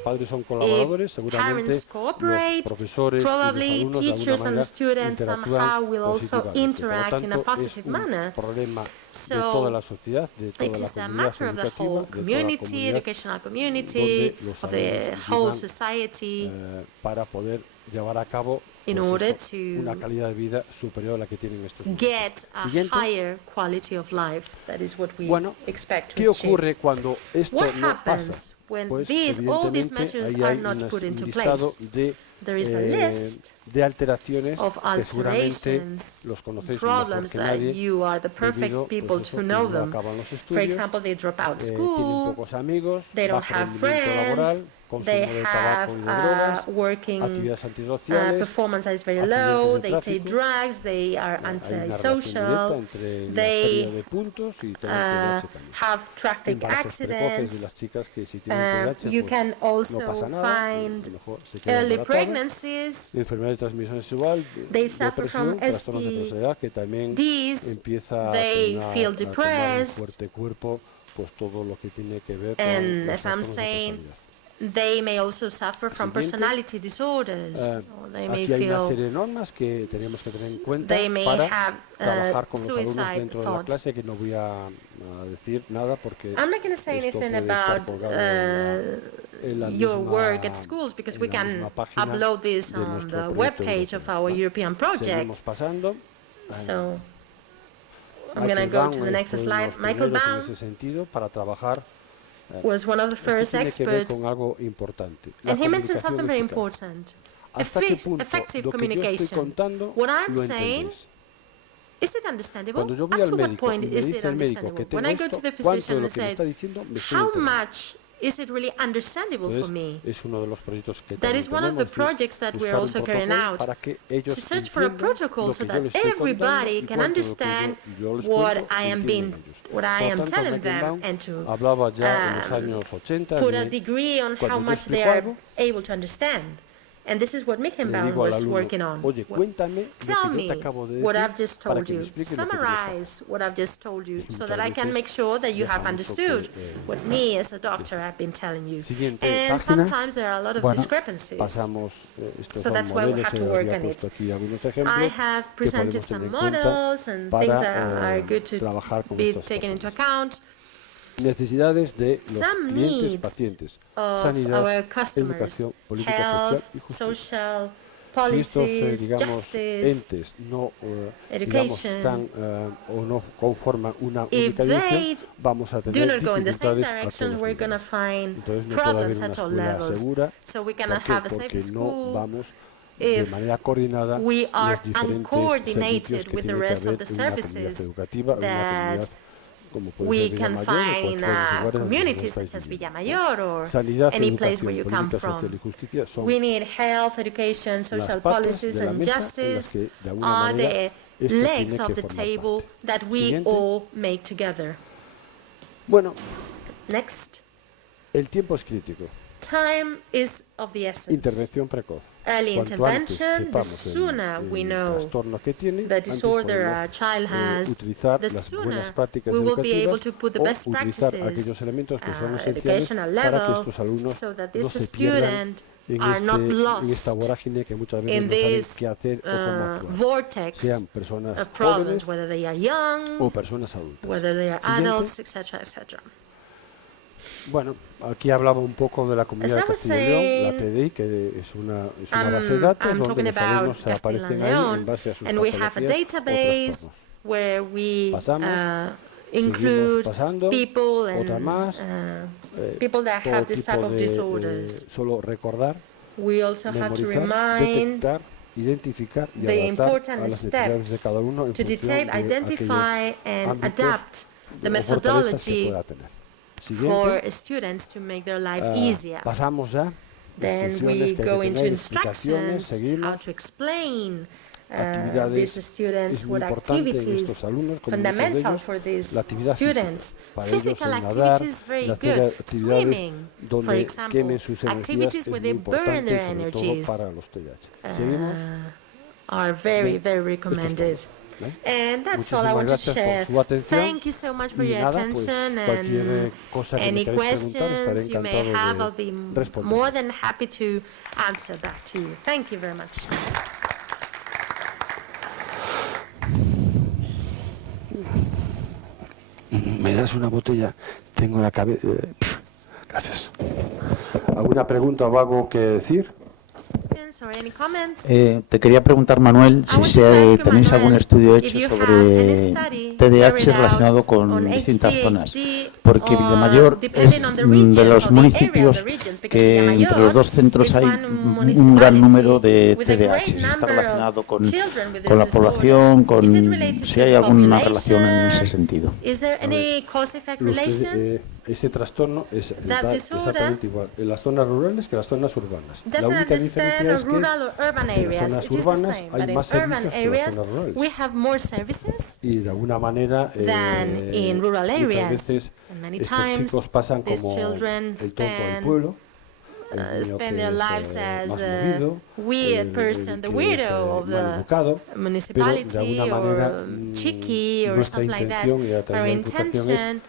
padres son colaboradores, seguramente Parents cooperate, los profesores y los probably alumnos de alguna teachers and manera students somehow interactúan will also positivamente. interact Por in lo a tanto, positive es un manner. problema So, de toda la sociedad, de toda it la is a comunidad matter of the educativa, whole de toda la community, comunidad educational community, donde los of the alumnos whole vivan, society, para poder llevar a cabo in pues order eso, to una calidad de vida superior a la que tienen estos niños. get a Siguiente. higher quality of life. That is what we Bueno, expect to ¿qué achieve. ocurre cuando esto What no pasa? happens when Pues all these evidentemente measures ahí are hay not put un into listado place? There is a list de alteraciones of que seguramente alterations, los conocéis mejor problems que that nadie, you are the perfect debido, people pues eso, to que know no them. acaban los For estudios, example, they drop out tienen school, pocos amigos, they don't bajo have rendimiento laboral, friends, consumo they de have tabaco y de drogas, working actividades antisociales, performance that is very accidentes low, de they take tráfico. drugs, they are Hay una relación directa antisocial, entre la they pérdida de puntos y tener TDAH también. have traffic Embarazos precoces de las accidents. chicas que si tienen TDAH You pues can no also pasa nada, find mejor se quedan early embarazadas. pregnancies. Enfermedad de transmisión sexual, They suffer from depresión, trastornos de personalidad, que también STDs, empieza they feel a tomar un depressed, fuerte cuerpo, pues todo lo que tiene que ver and con los as I'm trastornos de saying, personalidad. they may also suffer from Siguiente. personality disorders. Or they may Aquí hay una feel serie de normas que tenemos que tener en cuenta they may para have trabajar con los alumnos suicide dentro de la thoughts. clase, que no voy a decir nada porque I'm not going to say esto anything puede estar about colgado en la your misma- work at schools because en we la can misma página upload this de on nuestro the proyecto webpage europeo, of our ¿no? European project. Seguimos pasando. So I'm going to go to the next slide. Michael En Baum ese sentido, para trabajar, was one of the first tiene que ver experts, con algo importante. La and he mentioned comunicación something very eficaz. important. ¿Hasta qué punto Effective lo que yo estoy communication. contando What I'm lo saying, entendéis? is it understandable? Cuando yo Up voy al to what médico point y me is it dice el médico que understandable? tengo When I go esto, to the ¿cuánto de physician lo and que me say, está diciendo me estoy how enterando? much is it really understandable for me? Entonces, es uno de los proyectos que That también is one of the tenemos, projects that we're buscar un also carrying protocolo out, para que ellos to search for a entiendan protocol lo so que yo that les estoy contando everybody y can cuánto de lo que understand yo les what cuento I am entienden ellos. what I Por am tanto, telling Michael them, Baum and to hablaba ya en los años 80 put a de degree on cuando how yo much they explico are algo, able to understand. And this is what le Mickenbaum digo al was alumno, working on. oye, cuéntame Tell lo que yo me te acabo de what decir I've just para told que me you. expliques lo que tienes que hacer. Summarize what I've just told you so Muchas that I can veces make sure that you deja have mucho understood que what me as a doctor have been telling you. Siguiente And página. sometimes there are a lot of Bueno, discrepancies. pasamos, estos So son that's why we modelos, have to work había on puesto it. aquí algunos I ejemplos have que presented podemos some tener en cuenta models and things that para are good to trabajar con be estas taken into personas. account. necesidades de los some clientes, needs pacientes, of sanidad, our customers, educación, política health, social y justicia. social Si estos, policies, digamos, justice, entes no, digamos, education, están o no conforman una if única dirección, they vamos a do tener not go in the same dificultades a direction, todos we're going to niveles. find Entonces no puede haber problems una at all escuela levels. segura. So we ¿Por cannot qué? have a safe Porque no school vamos de if manera coordinada we are los diferentes servicios uncoordinated que with the tiene que rest of haber the en una comunidad services educativa, en una comunidad that como puede we ser can Villamayor o find cualquier in lugar a donde community estáis such as viviendo. Villamayor or Sanidad, any place where educación, you come política social y from. justicia son We need health, education, las social patas policies, de la and mesa en las justice que de alguna are manera the esto legs tiene of que the formar table parte. that we Siguiente. all make together. Bueno, Next, el tiempo es crítico. time is of the essence. Intervención precoz. Early Cuanto antes intervention, the sepamos sooner we el know trastorno que tiene, the antes disorder podemos our child has, utilizar the las buenas sooner prácticas we will be able educativas to put the o best utilizar practices aquellos elementos que son at esenciales educational para que level estos alumnos so that no this se pierdan student en, are not en esta lost vorágine que muchas veces in no saben this qué hacer o cómo actuar. vortex Sean personas of problems, jóvenes whether they are young, o personas adultas. whether they are Siguiente. adults, etc., etc. Bueno, aquí hablaba un poco de la comunidad de As I was Castilla y León, la saying, PDI, que es una base de datos I'm donde talking los about alumnos Castilla aparecen y ahí en León, base a sus and we have a patologías o database trastornos. where we Pasamos, include pasando, people otra and más, people that todo have this type tipo of de disorders. solo recordar, We also have to memorizar, remind detectar, identificar y the adaptar a important las necesidades de steps cada uno en to función detect, de identify, aquellos and ámbitos adapt the o fortalezas que methodology pueda tener. for Siguiente, students to make their life easier. pasamos ya. Then Instrucciones we que hay go que into tener, explicaciones, instructions, how seguimos. to explain Actividades these students, es muy what importante en activities estos alumnos, como muchos de fundamental ellos, for these la actividad students. física. Para ellos Physical el nadar, activities very el hacer good. actividades Swimming, for donde example, quemen sus energías activities es where muy they burn importante, their sobre todo energies para los TDAH. Seguimos. Are very, Bien, very esto es recommended. todo, ¿vale? And that's all I Muchísimas wanted to gracias share. por su atención. Thank you so much for Y your nada, pues, attention, cualquier and cosa que me any queráis preguntar, estaré questions you may encantado have, I'll de be responder. more than happy to answer back to you. Thank you very much. ¿Me das una botella? Tengo la cabeza... Gracias. ¿Alguna pregunta o algo que decir? Or any comments? Te quería preguntar, Manuel, si tenéis algún estudio hecho sobre TDAH relacionado con distintas zonas, porque Villamayor es de los municipios que entre los dos centros hay un gran número de TDAH. Si está relacionado con la población, si hay alguna relación en ese sentido. Ese trastorno es exactamente igual en las zonas rurales que en las zonas urbanas. La única diferencia es que rural or urban en areas, las it zonas is the urbanas same, hay but in más urban servicios que en las areas zonas rurales. we have more services Y de alguna manera than in rural muchas areas. veces And many estos times chicos pasan these como children el tonto del pueblo, el niño spend que their es lives as más a movido, weird person, the que weirdo es of mal the educado, pero de municipality alguna manera or cheeky or nuestra something like that. intención y a través Our de la Diputación es intention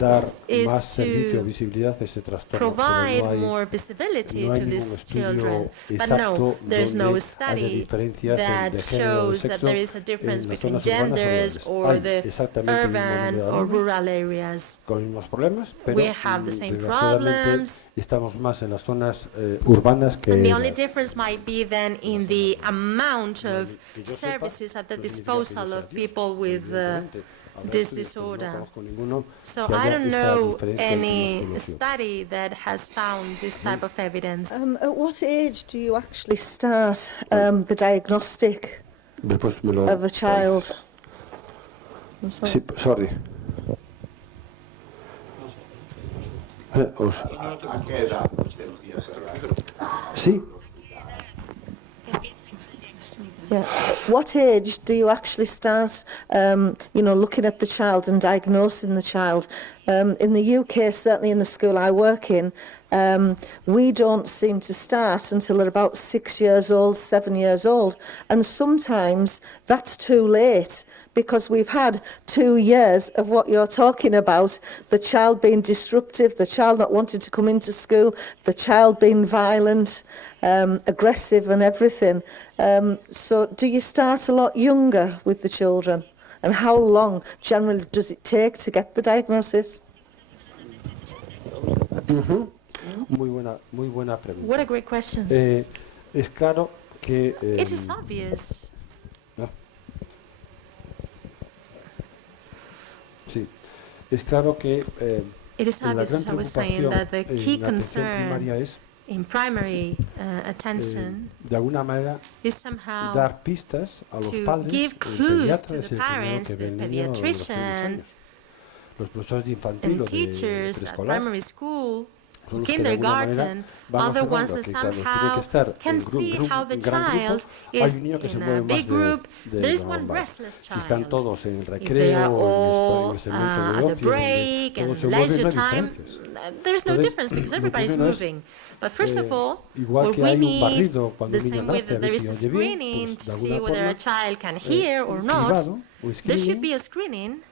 dar is más servicio o to visibilidad a ese trastorno. provide Pero more visibility no hay to ningún these estudio children. But exacto no, there's no donde haya study diferencias that de género o de shows that sexo there is a difference en las between zonas urbanas o genders rurales. or Hay the exactamente el mismo urban número de or alumnos rural areas. con los mismos problemas, pero We have the same desgraciadamente problems. estamos más en las zonas urbanas que And the en only las- difference might be then in the amount of que yo sepa, services at the no significa que yo disposal sea of Dios, people with evidentemente. Habrá this estudios, pero no disorder. conozco ninguno So que I haya don't esa know diferencia entre any unos y otros. study that has found this type of evidence. At what age do you actually start the diagnostic Después me lo- of a child? Sí, sorry. Sí, Yeah. What age do you actually start, looking at the child and diagnosing the child? In the UK, certainly in the school I work in, we don't seem to start until they're about 6 years old, 7 years old. And sometimes that's too late because we've had 2 years of what you're talking about, the child being disruptive, the child not wanting to come into school, the child being violent, aggressive and everything. So do you start a lot younger with the children? And how long generally does it take to get the diagnosis? Muy buena pregunta. What a great question. Es claro que... It is obvious. Sí, es claro que It is la obvious, gran as I was saying, preocupación that the key en la atención primaria concern es in primary attention de alguna manera is somehow dar pistas a los to padres, give el clues to pediatra the es el primero parents, que the ve el niño a los primeros pediatrician, años. Los profesores de infantil and o de teachers at preescolar primary school, son los que de alguna manera kindergarten, van are the ones observando that que cuando tiene que somehow estar can en see how the gran child grupo, hay is un niño que se in mueve a más big group. de There is lo one normal. restless Si están child. todos en el If they are recreo, all en el segmento de at the ocio, donde break todos and se mueven, no leisure hay time, diferencias. there is no Entonces, difference because lo everybody's primero es, moving. But first of all, igual what que we hay un need, barrido cuando the un niño same way nace, a that ver there si is a oye bien, screening pues to de see alguna whether a forma, child can hear or not, cribado o there should screening, be a screening.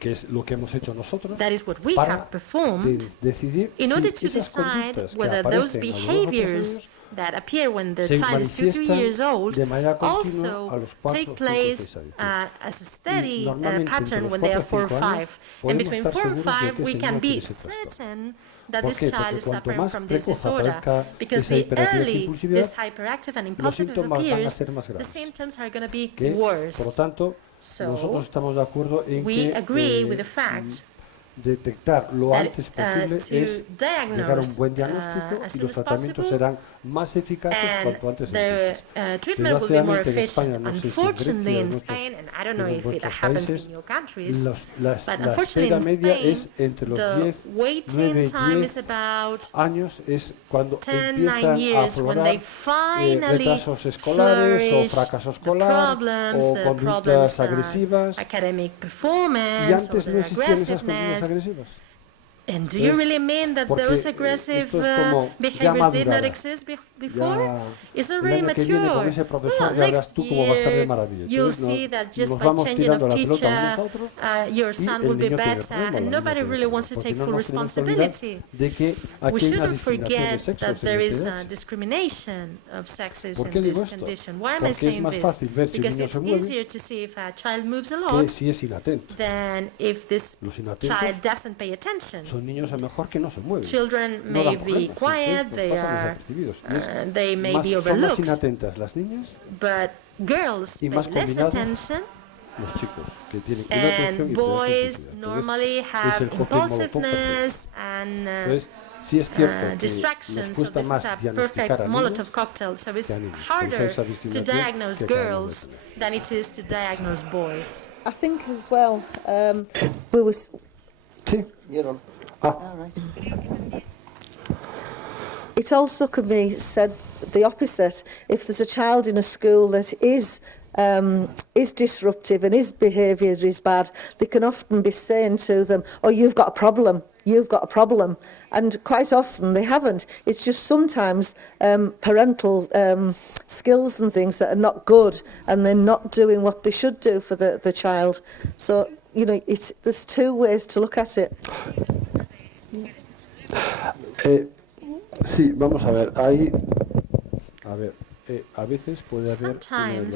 Que es lo que hemos hecho nosotros, That is what we para have performed decidir in order si to esas decide conductas que whether those aparecen a los 2 o 3 behaviors años that appear when the se child is 2 or 3 years manifiestan old de manera continua a also los 4, take 5, place 6 años. as a steady Normalmente entre pattern los when they 4 are 4 o or 5 años 5. And podemos between estar 4 and seguros de 5 que we ese can niño be tiene ese trastorno. certain that ¿Por this qué? child Porque is cuanto suffering más from this precoz disorder. aparezca Because esa the hiperactividad e early impulsividad, this hyperactive and los impulsive síntomas van a appears, ser más the graves. symptoms are going to be Que, por lo worse. tanto, nosotros So estamos de acuerdo en we que agree with the fact detectar lo that antes posible to es llegar a un buen diagnose diagnóstico as y soon los as tratamientos possible, serán más eficaces and cuanto antes the empiecen. treatment will be more Desgraciadamente en España, efficient. no sé si en Unfortunately, Grecia, in Spain, and I don't know en if it vuestros happens países, in your countries, la but unfortunately espera in media Spain, es entre los the 10, waiting 9, time is 10 about años, es cuando 10, 9 empiezan a years when they aflorar finally retrasos escolares o flourish fracaso the escolar problems, o the conductas problems agresivas. academic Y performance or antes no their existían esas conductas aggressiveness. agresivas. And do you really mean that Porque those aggressive esto es como ya behaviors did not madurada. exist before? Ya It's el already año que viene con mature. ese profesor Well, ya verás next tú cómo va a estar de year maravilla. you'll Entonces see that just nos by vamos changing tirando of la pelota teacher, unos a otros your y son el will be niño tiene better, problemas, and la nobody niña really tiene wants to problemas, take porque full no nos tenemos que olvidar responsibility. de que We aquí hay una shouldn't discriminación de forget sexos that en there is este a hecho. discrimination of sexes ¿Por in qué digo this esto? condition. Why am I Porque es saying más this? fácil ver si un Because niño it's se mueve easier to see if a child moves a que lot si es inatento. than if this Los inatentos child doesn't pay attention. son niños a lo mejor que no se mueven. Children No may dan be problemas, quiet, pues they pasan are, desapercibidos. Y es they may be son más overlooked, inatentas las niñas but girls y pay más less combinadas attention, los chicos, que tienen inatención and y boys impulsividad. normally es have el cóctel molotov perfecto. impulsiveness and Entonces, sí es cierto que nos distractions. So cuesta this is más a diagnosticar perfect a niños Molotov cocktail. So it's que a niños. harder Esa to discriminación diagnose que acabamos girls de tener. than it is to diagnose boys. I think as well, we were... Sí. All right. It also could be said the opposite. If there's a child in a school that is disruptive and his behaviour is bad, they can often be saying to them, "Oh, you've got a problem. You've got a problem," and quite often they haven't. It's just sometimes parental skills and things that are not good, and they're not doing what they should do for the child. So there's two ways to look at it. Sí, vamos a ver. A veces puede haber lo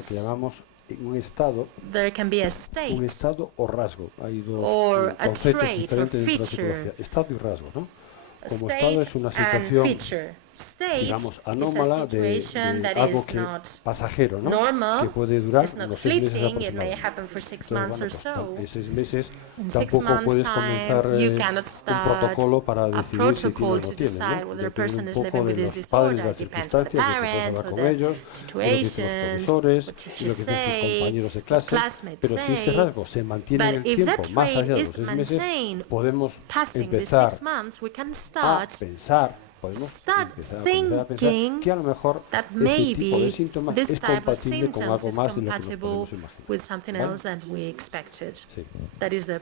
que llamamos un estado, there can be a state, un estado o rasgo. Hay dos or a conceptos trait diferentes or dentro de la feature. psicología. Estado y rasgo, ¿no? Como state estado es una and situación, feature. State digamos, is a anómala situation that algo is que not pasajero, ¿no? normal, Que puede durar it's not unos 6 meses fleeting, it may aproximadamente. happen for 6 Entonces, months bueno, or pues, so. en 6 meses In 6 tampoco months' puedes time, comenzar you cannot un start protocolo para a decidir si protocol tiene o no to tiene, decide ¿no? whether a Depende person un is poco living de with this los padres, de disorder. las Depends on the circunstancias, de lo que parents, pasa or con the ellos, de lo que dicen los situations, profesores, what de lo teachers que dicen sus say, compañeros de what clase, classmates pero si ese say. rasgo se mantiene en But el if that tiempo, más trait allá de los is 6 meses, maintained podemos passing the empezar 6 months, we can a start pensar, start comenzar a thinking pensar que a lo mejor that ese tipo de maybe síntomas this es type of compatible con symptoms algo is más de lo que nos compatible podemos imaginar. with something ¿Vale? else than we expected. Sí. That is the